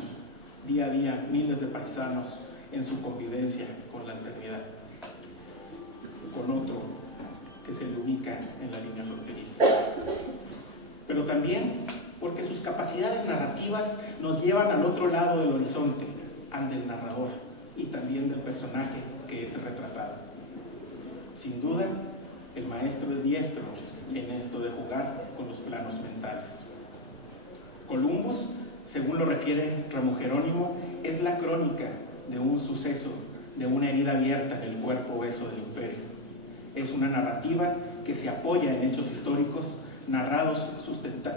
día a día miles de paisanos en su convivencia con la alternidad, con otro que se le ubica en la línea fronteriza. Pero también porque sus capacidades narrativas nos llevan al otro lado del horizonte, al del narrador y también del personaje que es retratado. Sin duda, el maestro es diestro en esto de jugar con los planos mentales. Columbus, según lo refiere Ramón Jerónimo, es la crónica de un suceso, de una herida abierta en el cuerpo hueso del imperio. Es una narrativa que se apoya en hechos históricos narrados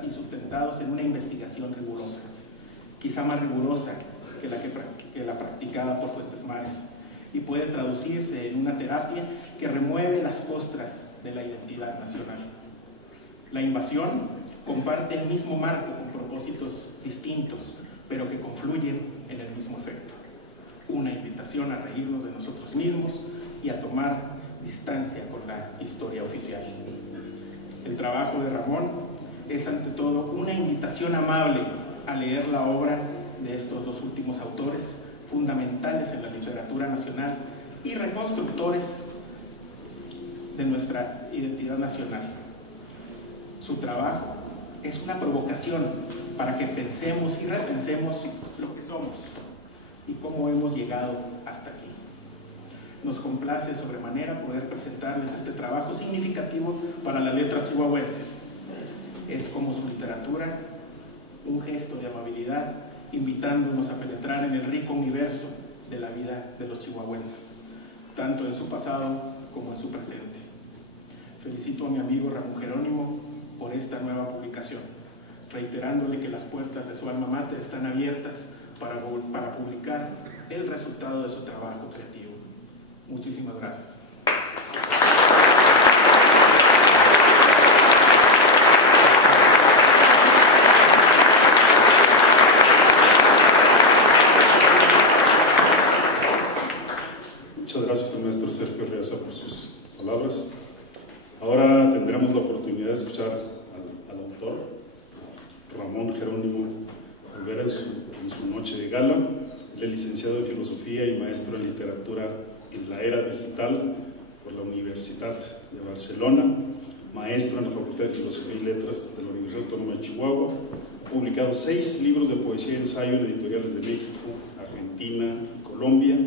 y sustentados en una investigación rigurosa, quizá más rigurosa que la practicada por Fuentes Mares, y puede traducirse en una terapia que remueve las costras de la identidad nacional. La invasión comparte el mismo marco con propósitos distintos, pero que confluyen en el mismo efecto: una invitación a reírnos de nosotros mismos y a tomar distancia con la historia oficial. El trabajo de Ramón es ante todo una invitación amable a leer la obra de estos dos últimos autores fundamentales en la literatura nacional y reconstructores de nuestra identidad nacional. Su trabajo es una provocación para que pensemos y repensemos lo que somos y cómo hemos llegado hasta aquí. Nos complace sobremanera poder presentarles este trabajo significativo para las letras chihuahuenses. Es como su literatura un gesto de amabilidad, invitándonos a penetrar en el rico universo de la vida de los chihuahuenses, tanto en su pasado como en su presente. Felicito a mi amigo Ramón Jerónimo por esta nueva publicación, reiterándole que las puertas de su alma mater están abiertas para publicar el resultado de su trabajo creativo. Muchísimas gracias. Muchas gracias al maestro Sergio Reaza por sus palabras. Ahora tendremos la oportunidad de escuchar al autor, Ramón Jerónimo Olvera, en su noche de gala. Él es licenciado en Filosofía y maestro en Literatura en la Era Digital por la Universidad de Barcelona, maestro en la Facultad de Filosofía y Letras de la Universidad Autónoma de Chihuahua. Ha publicado 6 libros de poesía y ensayo en editoriales de México, Argentina y Colombia,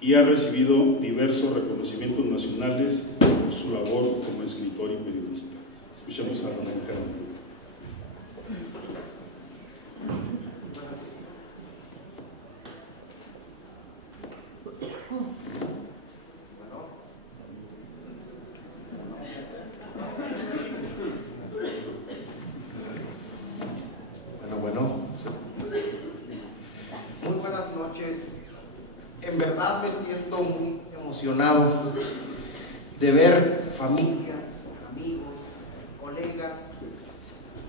y ha recibido diversos reconocimientos nacionales por su labor como escritor y periodista. Escuchamos a Ramón Jerónimo. Muy buenas noches. En verdad me siento muy emocionado de ver familia, amigos, colegas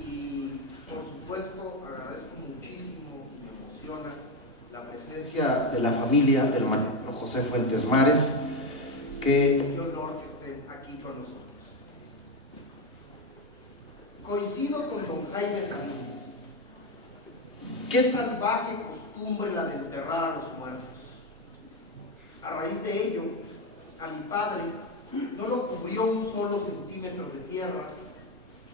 y por supuesto agradezco muchísimo, me emociona la presencia de la familia del maestro José Fuentes Mares, que qué honor que estén aquí con nosotros. Coincido con don Jaime Sabines. Qué salvaje costumbre la de enterrar a los muertos. A raíz de ello, a mi padre no lo cubrió un solo centímetro de tierra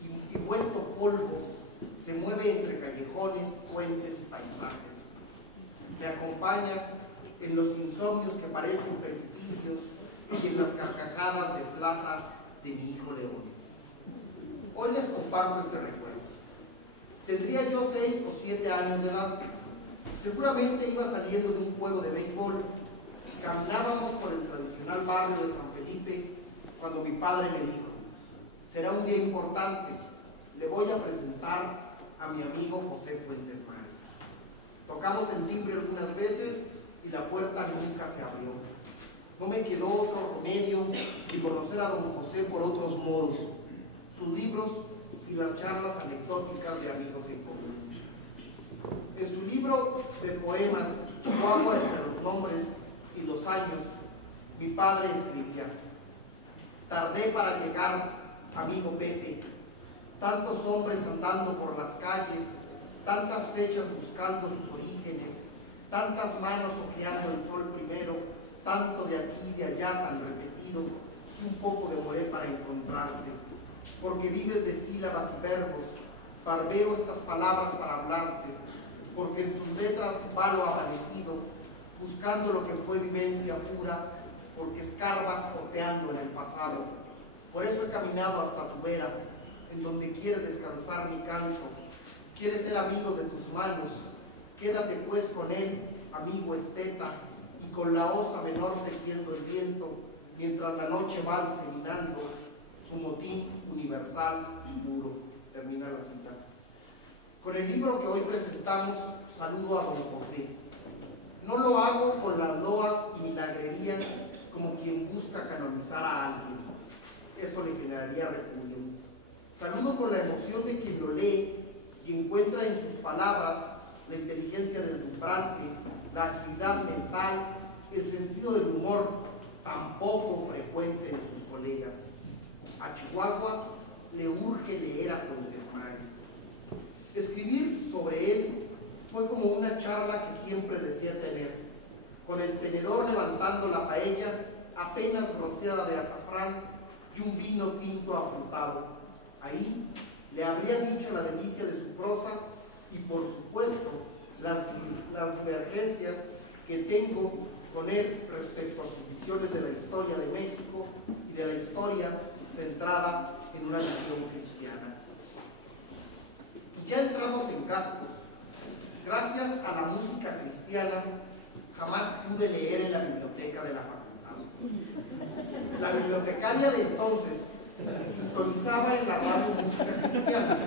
y vuelto polvo se mueve entre callejones, puentes y paisajes. Me acompaña en los insomnios que parecen precipicios y en las carcajadas de plata de mi hijo León. Hoy les comparto este recuerdo. Tendría yo 6 o 7 años de edad. Seguramente iba saliendo de un juego de béisbol y caminábamos por el tradicional barrio de San Felipe cuando mi padre me dijo: será un día importante, le voy a presentar a mi amigo José Fuentes Mares. Tocamos el timbre algunas veces y la puerta nunca se abrió. No me quedó otro remedio que conocer a don José por otros modos, sus libros y las charlas anecdóticas de amigos en común. En su libro de poemas, Chihuahua entre los nombres y los años, mi padre escribía: tardé para llegar, amigo Pepe, tantos hombres andando por las calles, tantas fechas buscando sus orígenes, tantas manos ojeando el sol primero, tanto de aquí y de allá tan repetido, que un poco demoré para encontrarte, porque vives de sílabas y verbos, barbeo estas palabras para hablarte, porque en tus letras va lo amanecido, buscando lo que fue vivencia pura, porque escarbas oteando en el pasado. Por eso he caminado hasta tu vera, en donde quiere descansar mi canto. Quieres ser amigo de tus manos, quédate pues con él, amigo esteta, y con la osa menor tejiendo el viento, mientras la noche va diseminando su motín universal y puro. Termina la cita. Con el libro que hoy presentamos, saludo a don José. No lo hago con las loas y milagrerías como quien busca canonizar a alguien. Eso le generaría repudio. Saludo con la emoción de quien lo lee y encuentra en sus palabras la inteligencia del deslumbrante, la actividad mental, el sentido del humor tan poco frecuente en sus colegas. A Chihuahua le urge leer a Fuentes Mares. Escribir sobre él fue como una charla que siempre deseé tener, con el tenedor levantando la paella apenas rociada de azafrán y un vino tinto afrutado. Ahí le habría dicho la delicia de su prosa y por supuesto las divergencias que tengo con él respecto a sus visiones de la historia de México y de la historia centrada en una visión cristiana. Y ya entrados en gastos, gracias a la música cristiana, jamás pude leer en la biblioteca de la facultad. La bibliotecaria de entonces sintonizaba en la radio música cristiana.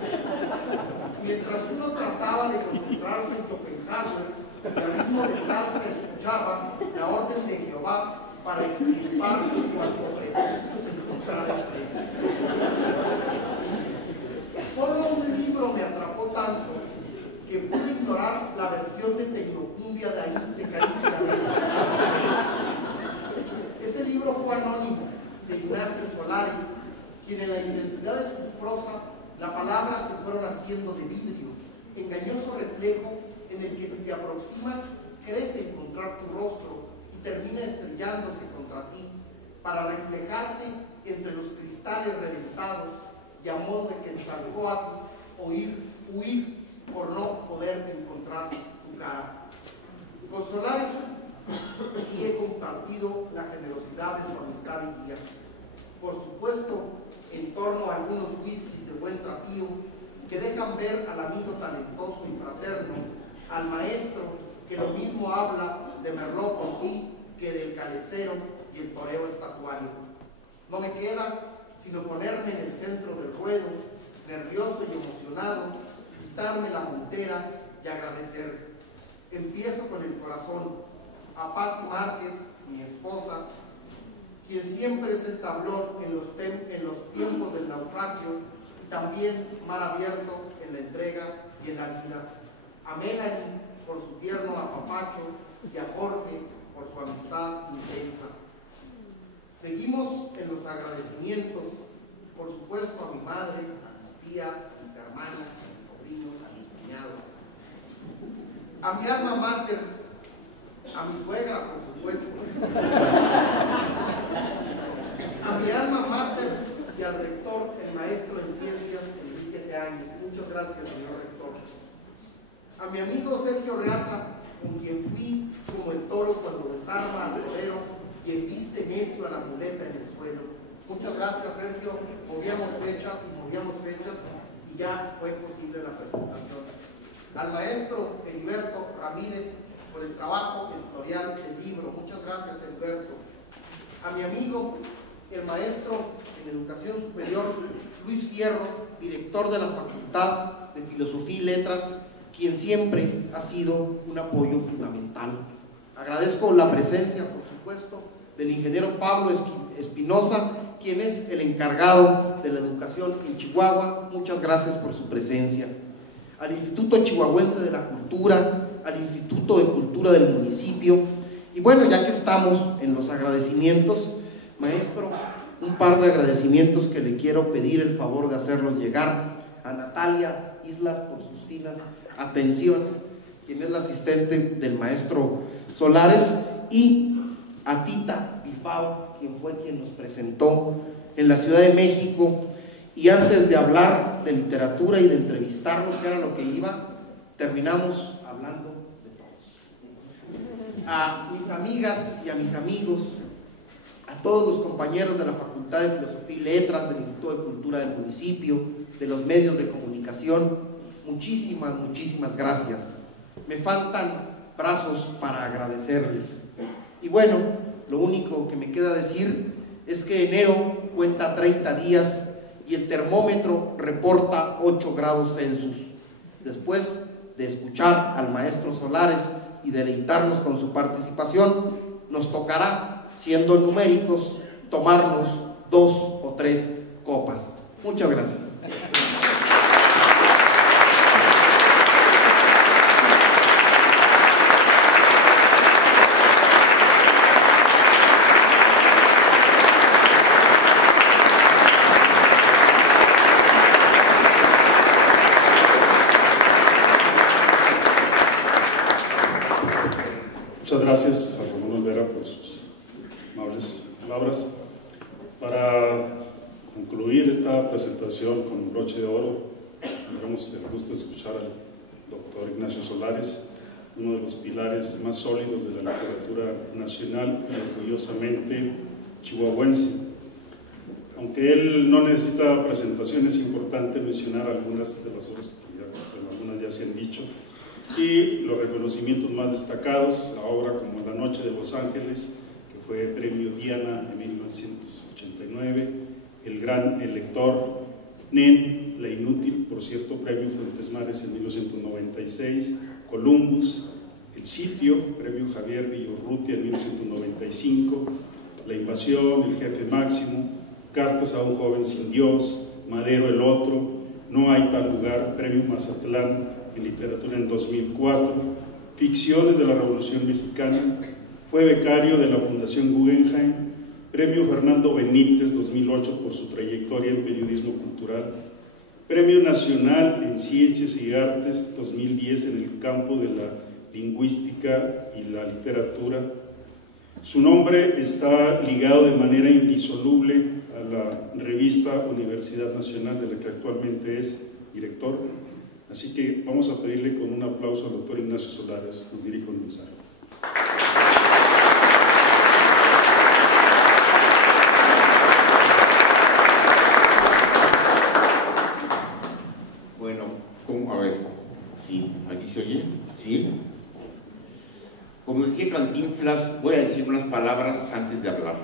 Mientras uno trataba de concentrarse en Schopenhauer, el ritmo de salsa escuchaba la orden de Jehová para extirpar cuanto prejuicio se encontrara entre ellos. Solo un libro me atrapó tanto que pude ignorar la versión de Tecnocumbia de Caín. Ese libro fue anónimo, de Ignacio Solares, quien en la intensidad de sus prosas, la palabra se fueron haciendo de vidrio, engañoso reflejo en el que si te aproximas, crece encontrar tu rostro y termina estrellándose contra ti, para reflejarte entre los cristales reventados y a modo de Quetzalcóatl huir por no poder encontrar tu cara. Con Solares sí he compartido la generosidad de su amistad y guía. Por supuesto, en torno a algunos whiskies de buen trapío que dejan ver al amigo talentoso y fraterno, al maestro que lo mismo habla de Merleau-Ponty que del calecero y el toreo estatuario. No me queda sino ponerme en el centro del ruedo, nervioso y emocionado, quitarme la montera y agradecer. Empiezo con el corazón a Pati Márquez, mi esposa, quien siempre es el tablón en los tiempos del naufragio y también mar abierto en la entrega y en la vida. A Melanie por su tierno apapacho y a Jorge por su amistad intensa. Seguimos en los agradecimientos, por supuesto, a mi madre, a mis tías, a mis hermanas, a mis sobrinos, a mis cuñados, a mi alma mater, a mi suegra, por supuesto, a mi alma mater y al rector, el maestro en ciencias, Enrique Seáñez. Muchas gracias, señor rector. A mi amigo Sergio Reaza, con quien fui como el toro cuando desarma al torero y embiste necio a la muleta en el suelo. Muchas gracias, Sergio. Movíamos fechas y ya fue posible la presentación. Al maestro Heriberto Ramírez por el trabajo editorial del libro. Muchas gracias, Heriberto. A mi amigo, el maestro en Educación Superior, Luis Fierro, director de la Facultad de Filosofía y Letras, quien siempre ha sido un apoyo fundamental. Agradezco la presencia, por supuesto, del ingeniero Pablo Espinosa, quien es el encargado de la educación en Chihuahua. Muchas gracias por su presencia. Al Instituto Chihuahuense de la Cultura, al Instituto de Cultura del municipio. Y bueno, ya que estamos en los agradecimientos, maestro, un par de agradecimientos que le quiero pedir el favor de hacerlos llegar a Natalia Islas por sus finas atenciones, quien es la asistente del maestro Solares, y a Tita Bilbao, quien fue quien nos presentó en la Ciudad de México. Y antes de hablar de literatura y de entrevistarnos, que era lo que iba, terminamos hablando de todos. A mis amigas y a mis amigos, a todos los compañeros de la Facultad de Filosofía y Letras, del Instituto de Cultura del municipio, de los medios de comunicación, muchísimas gracias. Me faltan brazos para agradecerles. Y bueno, lo único que me queda decir es que enero cuenta 30 días y el termómetro reporta 8 grados Celsius. Después de escuchar al maestro Solares y deleitarnos con su participación, nos tocará, siendo numéricos, tomarnos 2 o 3 copas. Muchas gracias. Muchas gracias a Ramón Olvera por sus amables palabras. Para concluir esta presentación con broche de oro, tendremos el gusto de escuchar al doctor Ignacio Solares, uno de los pilares más sólidos de la literatura nacional y orgullosamente chihuahuense. Aunque él no necesita presentación, es importante mencionar algunas de las obras que algunas ya se han dicho, y los reconocimientos más destacados: la obra como La Noche de Los Ángeles, que fue premio Diana en 1989, El Lector, Nen, La Inútil, por cierto, premio Fuentes Mares en 1996, Columbus, El Sitio, premio Javier Villorrutia en 1995, La Invasión, El Jefe Máximo, Cartas a un Joven Sin Dios, Madero el Otro, No Hay Tal Lugar, premio Mazatlán en literatura en 2004, Ficciones de la Revolución Mexicana, fue becario de la Fundación Guggenheim, premio Fernando Benítez 2008 por su trayectoria en periodismo cultural, premio nacional en Ciencias y Artes 2010 en el campo de la lingüística y la literatura. Su nombre está ligado de manera indisoluble a la revista Universidad Nacional, de la que actualmente es director. Así que vamos a pedirle con un aplauso al doctor Ignacio Solares. Nos dirijo un mensaje. Bueno, ¿cómo? A ver, sí, aquí se oye, sí. Como decía Cantinflas, voy a decir unas palabras antes de hablar.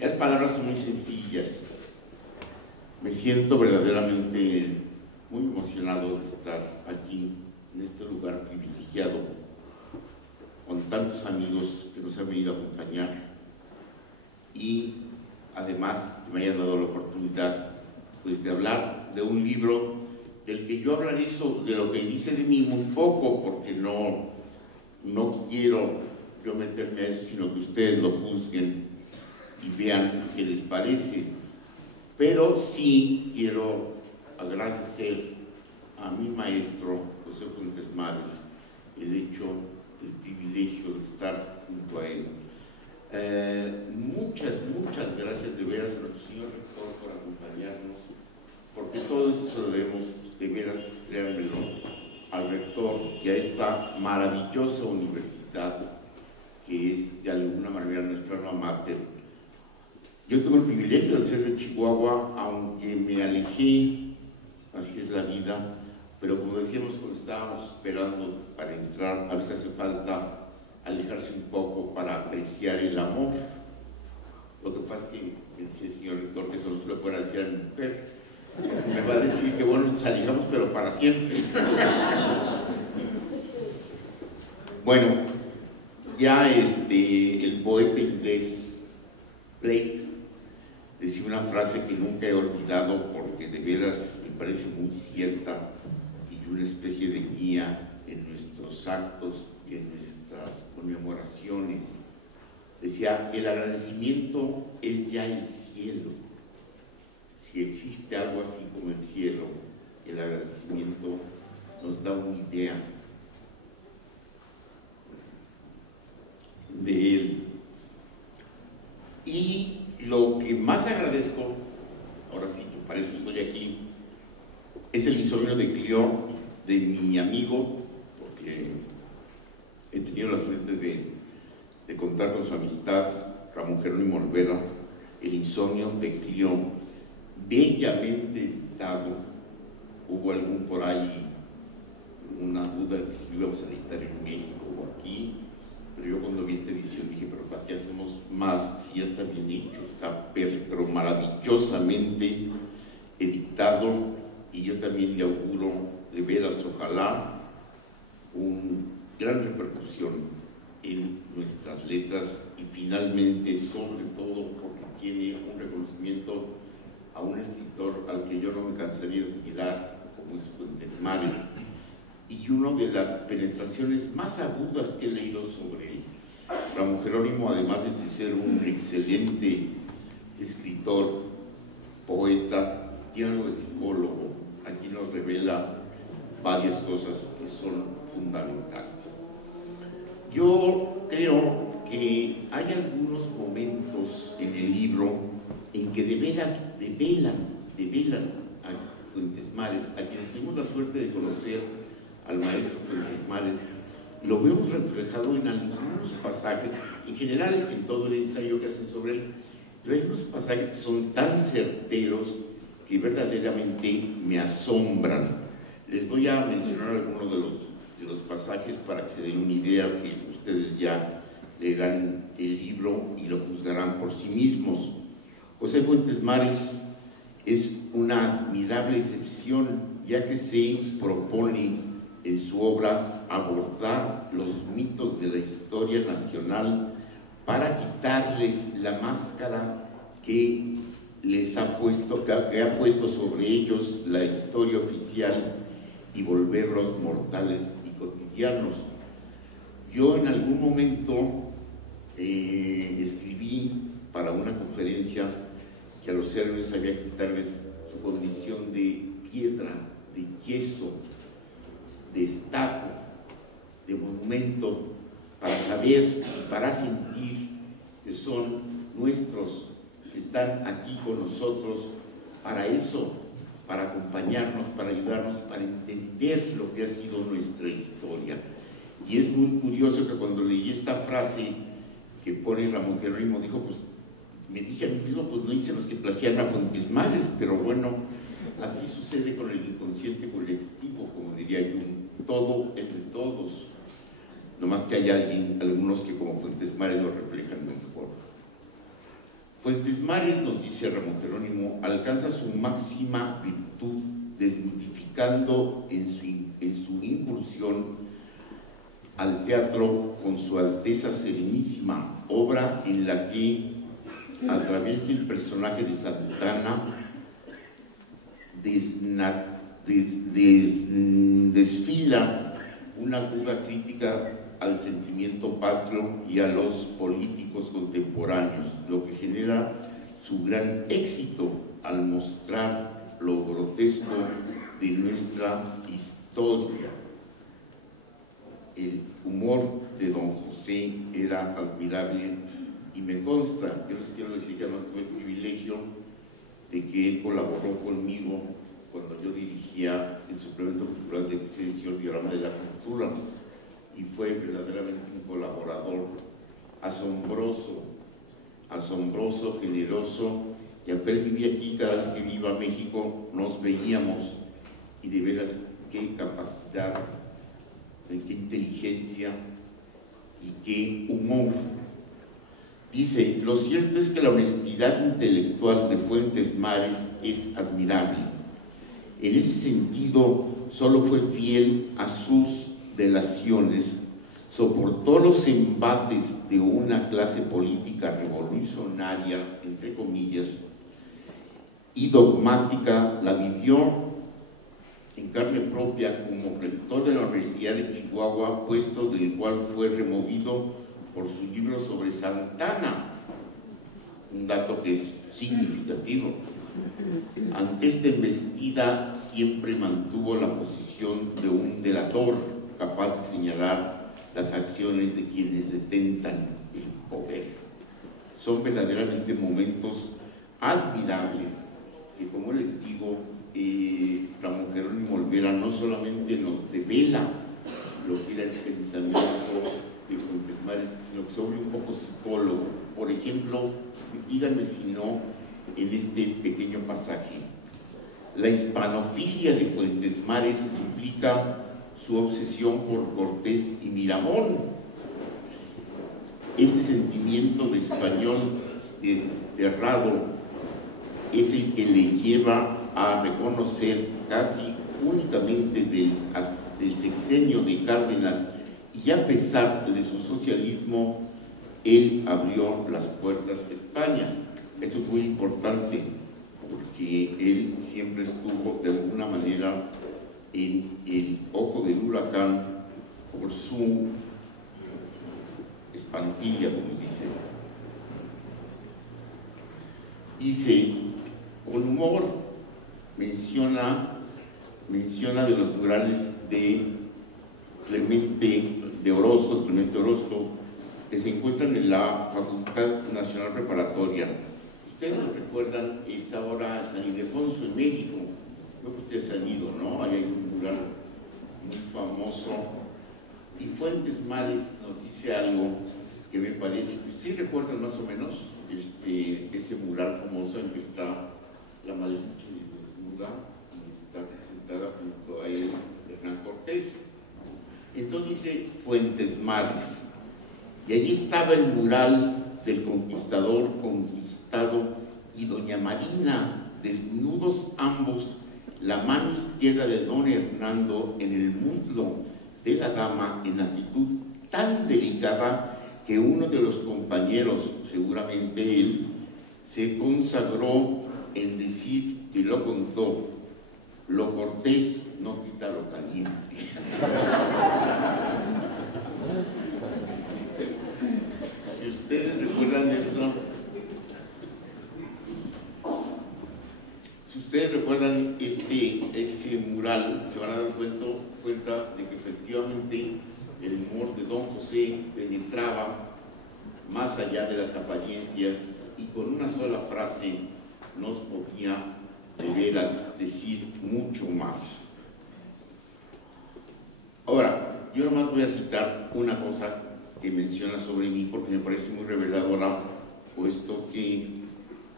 Las palabras son muy sencillas. Me siento verdaderamente muy emocionado de estar aquí, en este lugar privilegiado, con tantos amigos que nos han venido a acompañar y además que me hayan dado la oportunidad pues, de hablar de un libro del que yo hablaré de lo que dice de mí muy poco, porque no quiero yo meterme a eso, sino que ustedes lo juzguen y vean qué les parece. Pero sí quiero agradecer a mi maestro José Fuentes Mares el hecho, el privilegio de estar junto a él. Muchas gracias de veras a nuestro señor rector por acompañarnos, porque todo esto se lo debemos de veras, créanmelo, al rector y a esta maravillosa universidad que es de alguna manera nuestra alma mater. Yo tengo el privilegio de ser de Chihuahua, aunque me alejé, así es la vida, pero como decíamos cuando estábamos esperando para entrar, a veces hace falta alejarse un poco para apreciar el amor. Lo que pasa es que me decía el señor rector que solo se lo fuera a decir a mi mujer. Me va a decir que bueno, nos alejamos, pero para siempre. Bueno, ya el poeta inglés Blake decía una frase que nunca he olvidado porque de veras me parece muy cierta y una especie de guía en nuestros actos y en nuestras conmemoraciones. Decía, el agradecimiento es ya el cielo. Si existe algo así como el cielo, el agradecimiento nos da una idea de él. Y lo que más agradezco, ahora sí que para eso estoy aquí, es el insomnio de Clio, de mi amigo, porque he tenido la suerte de contar con su amistad, Ramón Jerónimo Olvera. El insomnio de Clio, bellamente editado. Hubo algún por ahí una duda de si íbamos a editar en México o aquí, pero yo cuando vi esta edición dije, pero ¿para qué hacemos más? Si ya está bien hecho, está pero maravillosamente editado, y yo también le auguro de veras, ojalá, una gran repercusión en nuestras letras y finalmente, sobre todo, porque tiene un reconocimiento a un escritor al que yo no me cansaría de admirar, como es Fuentes Mares, y una de las penetraciones más agudas que he leído sobre él. Ramón Jerónimo, además de ser un excelente escritor, poeta, tiene algo de psicólogo. Aquí nos revela varias cosas que son fundamentales. Yo creo que hay algunos momentos en el libro en que de veras develan a Fuentes Mares, a quienes tuvimos la suerte de conocer al maestro Fuentes Mares. Lo vemos reflejado en algunos pasajes, en general en todo el ensayo que hacen sobre él, pero hay unos pasajes que son tan certeros que verdaderamente me asombran. Les voy a mencionar algunos de los pasajes para que se den una idea, que ustedes ya leerán el libro y lo juzgarán por sí mismos. José Fuentes Mares es una admirable excepción, ya que se propone en su obra abordar los mitos de la historia nacional para quitarles la máscara que ha puesto sobre ellos la historia oficial y volverlos mortales y cotidianos. Yo en algún momento escribí para una conferencia que a los héroes había que quitarles su condición de piedra, de yeso, de estatua, de monumento, para saber, para sentir que son nuestros, que están aquí con nosotros, para eso, para acompañarnos, para ayudarnos, para entender lo que ha sido nuestra historia. Y es muy curioso que cuando leí esta frase que pone Ramón Jerónimo, dijo, pues, me dije a mí mismo, pues no hice más que plagiar a Fuentes Mares, pero bueno, así sucede con el inconsciente colectivo, como diría Jung, todo es de todos, nomás que hay algunos que como Fuentes Mares lo reflejan mejor. Fuentes Mares, nos dice Ramón Jerónimo, alcanza su máxima virtud desmitificando en su incursión al teatro con Su Alteza Serenísima, obra en la que, a través del personaje de Santana, desfila una aguda crítica al sentimiento patrio y a los políticos contemporáneos, lo que genera su gran éxito al mostrar lo grotesco de nuestra historia. El humor de don José era admirable y me consta, yo les quiero decir que además tuve el privilegio de que él colaboró conmigo cuando yo dirigía el suplemento cultural de ese edición Diorama de la Cultura, y fue verdaderamente un colaborador asombroso, generoso, y aunque él vivía aquí, cada vez que iba a México nos veíamos, y de veras qué capacidad, qué inteligencia y qué humor. Dice, lo cierto es que la honestidad intelectual de Fuentes Mares es admirable. En ese sentido, solo fue fiel a sus delaciones, soportó los embates de una clase política revolucionaria, entre comillas, y dogmática, la vivió en carne propia como rector de la Universidad de Chihuahua, puesto del cual fue removido por su libro sobre Santana, un dato que es significativo. Ante esta embestida siempre mantuvo la posición de un delator capaz de señalar las acciones de quienes detentan el poder. Son verdaderamente momentos admirables que, como les digo, Ramón Jerónimo Olvera no solamente nos devela lo que era el pensamiento de Fuentes Mares, sino que se vuelve un poco psicólogo. Por ejemplo, díganme si no, en este pequeño pasaje, la hispanofilia de Fuentes Mares explica su obsesión por Cortés y Miramón. Este sentimiento de español desterrado es el que le lleva a reconocer casi únicamente del sexenio de Cárdenas, y a pesar de su socialismo, él abrió las puertas a España. Esto es muy importante porque él siempre estuvo de alguna manera en el ojo del huracán por su hispanofilia, como dice. Dice, con humor, menciona de los murales de Clemente Orozco, que se encuentran en la Facultad Nacional Preparatoria. Ustedes lo recuerdan, es ahora San Ildefonso en México. Creo que ustedes han ido, ¿no? Ahí hay un mural muy famoso. Y Fuentes Mares nos dice algo que me parece, ¿ustedes recuerdan más o menos ese mural famoso en que está la Malinche desnuda y está sentada junto a él Hernán Cortés? Entonces dice Fuentes Mares, y allí estaba el mural del conquistador conquistado y doña Marina, desnudos ambos, la mano izquierda de don Hernando en el muslo de la dama en actitud tan delicada que uno de los compañeros, seguramente él, se consagró en decir que lo contó, lo cortés no quita lo caliente. Si ustedes recuerdan esto, si ustedes recuerdan ese mural, se van a dar cuenta de que efectivamente el humor de don José penetraba más allá de las apariencias y con una sola frase nos podía de veras decir mucho más. Ahora, yo nomás voy a citar una cosa que menciona sobre mí porque me parece muy reveladora, puesto que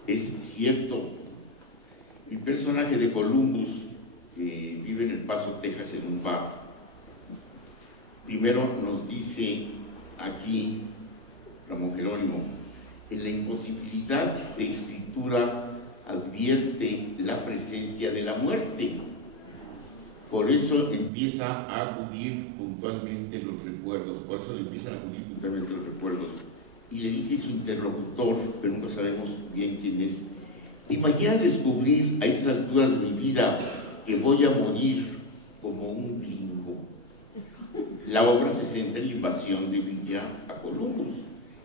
es cierto. Mi personaje de Columbus, que vive en El Paso, Texas, en un bar, primero nos dice aquí Ramón Jerónimo, en la imposibilidad de escritura advierte la presencia de la muerte. Por eso empieza a acudir puntualmente los recuerdos, por eso le empiezan a acudir puntualmente los recuerdos. Y le dice su interlocutor, pero nunca sabemos bien quién es: ¿te imaginas descubrir a esas alturas de mi vida que voy a morir como un gringo? La obra se centra en la invasión de Villa a Columbus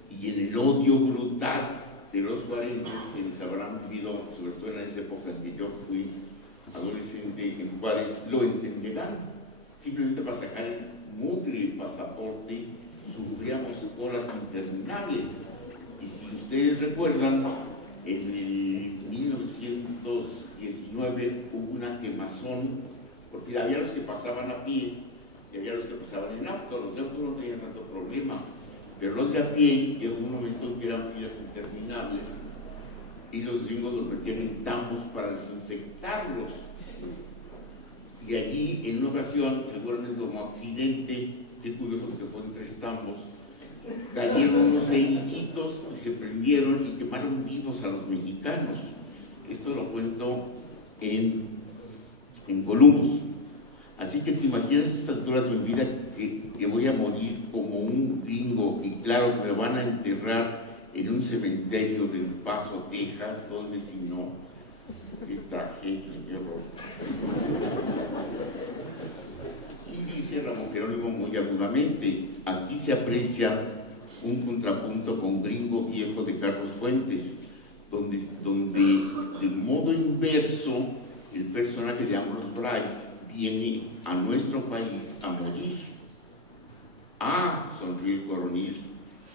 y en el odio brutal de los juarenses, quienes habrán vivido, sobre todo en esa época en que yo fui adolescente en Juárez, lo entenderán. Simplemente para sacar el mugre pasaporte sufríamos colas interminables. Y si ustedes recuerdan, en el 1919 hubo una quemazón, porque había los que pasaban a pie y había los que pasaban en auto. Los de auto no tenían tanto problema, pero los de a pie llegó un momento en que eran filas interminables y los gringos los metían en tambos para desinfectarlos. Y allí, en una ocasión, seguramente como accidente, qué curioso porque fue en 3 tambos, cayeron unos cerillitos y se prendieron y quemaron vivos a los mexicanos. Esto lo cuento en Columbus. Así que te imaginas a estas alturas de mi vida que voy a morir como un gringo, y claro, me van a enterrar en un cementerio del Paso, Texas, donde si no, qué tragedia, qué horror. Y dice Ramón Jerónimo muy agudamente: aquí se aprecia un contrapunto con Gringo Viejo de Carlos Fuentes, donde de modo inverso el personaje de Ambrose Bryce viene a nuestro país a morir. Sonríe el Coronel,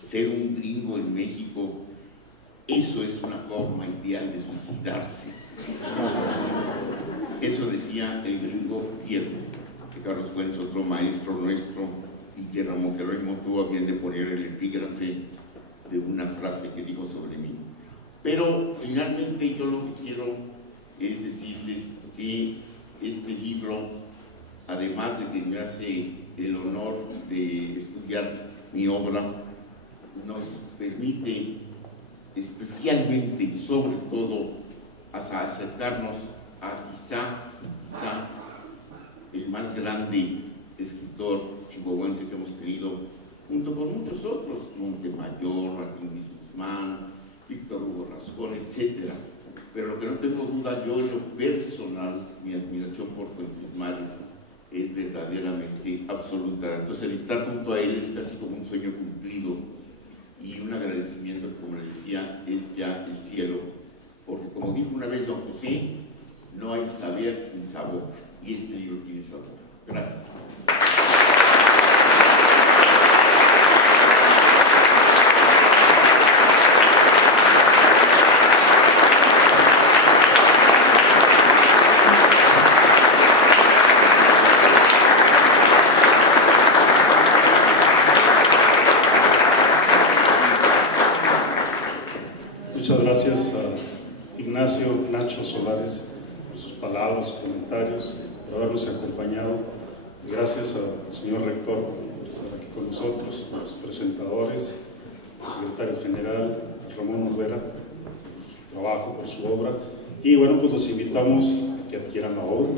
ser un gringo en México, eso es una forma ideal de suicidarse. Eso decía el Gringo Viejo, que Carlos Fuentes, otro maestro nuestro, y que Ramón Jerónimo tuvo a bien de poner el epígrafe de una frase que dijo sobre mí. Pero finalmente yo lo que quiero es decirles que este libro, además de que me hace el honor de estudiar mi obra, nos permite especialmente y sobre todo acercarnos a quizá el más grande escritor chihuahuense que hemos tenido, junto con muchos otros: Montemayor, Martín Guzmán, Víctor Hugo Rascón, etc. Pero lo que no tengo duda, yo en lo personal, mi admiración por Fuentes Mares es verdaderamente absoluta. Entonces el estar junto a él es casi como un sueño cumplido y un agradecimiento que, como les decía, es ya el cielo, porque como dijo una vez don José, no hay saber sin sabor, y este libro tiene sabor. Gracias. Muchas gracias a Ignacio Nacho Solares por sus palabras, comentarios, por habernos acompañado. Gracias al señor rector por estar aquí con nosotros, a los presentadores, al secretario general, a Ramón Olvera, por su trabajo, por su obra. Y bueno, pues los invitamos a que adquieran la obra.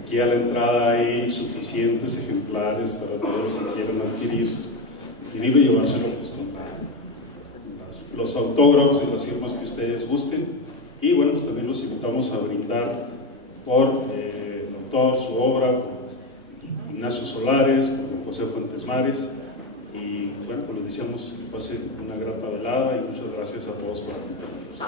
Aquí a la entrada hay suficientes ejemplares para todos los que quieran adquirirlo y llevárselo pues, con los autógrafos y las firmas que ustedes gusten. Y bueno, pues también los invitamos a brindar por el autor, su obra, por Ignacio Solares, por don José Fuentes Mares. Y bueno, pues les deseamos que pasen una grata velada y muchas gracias a todos por acompañarnos.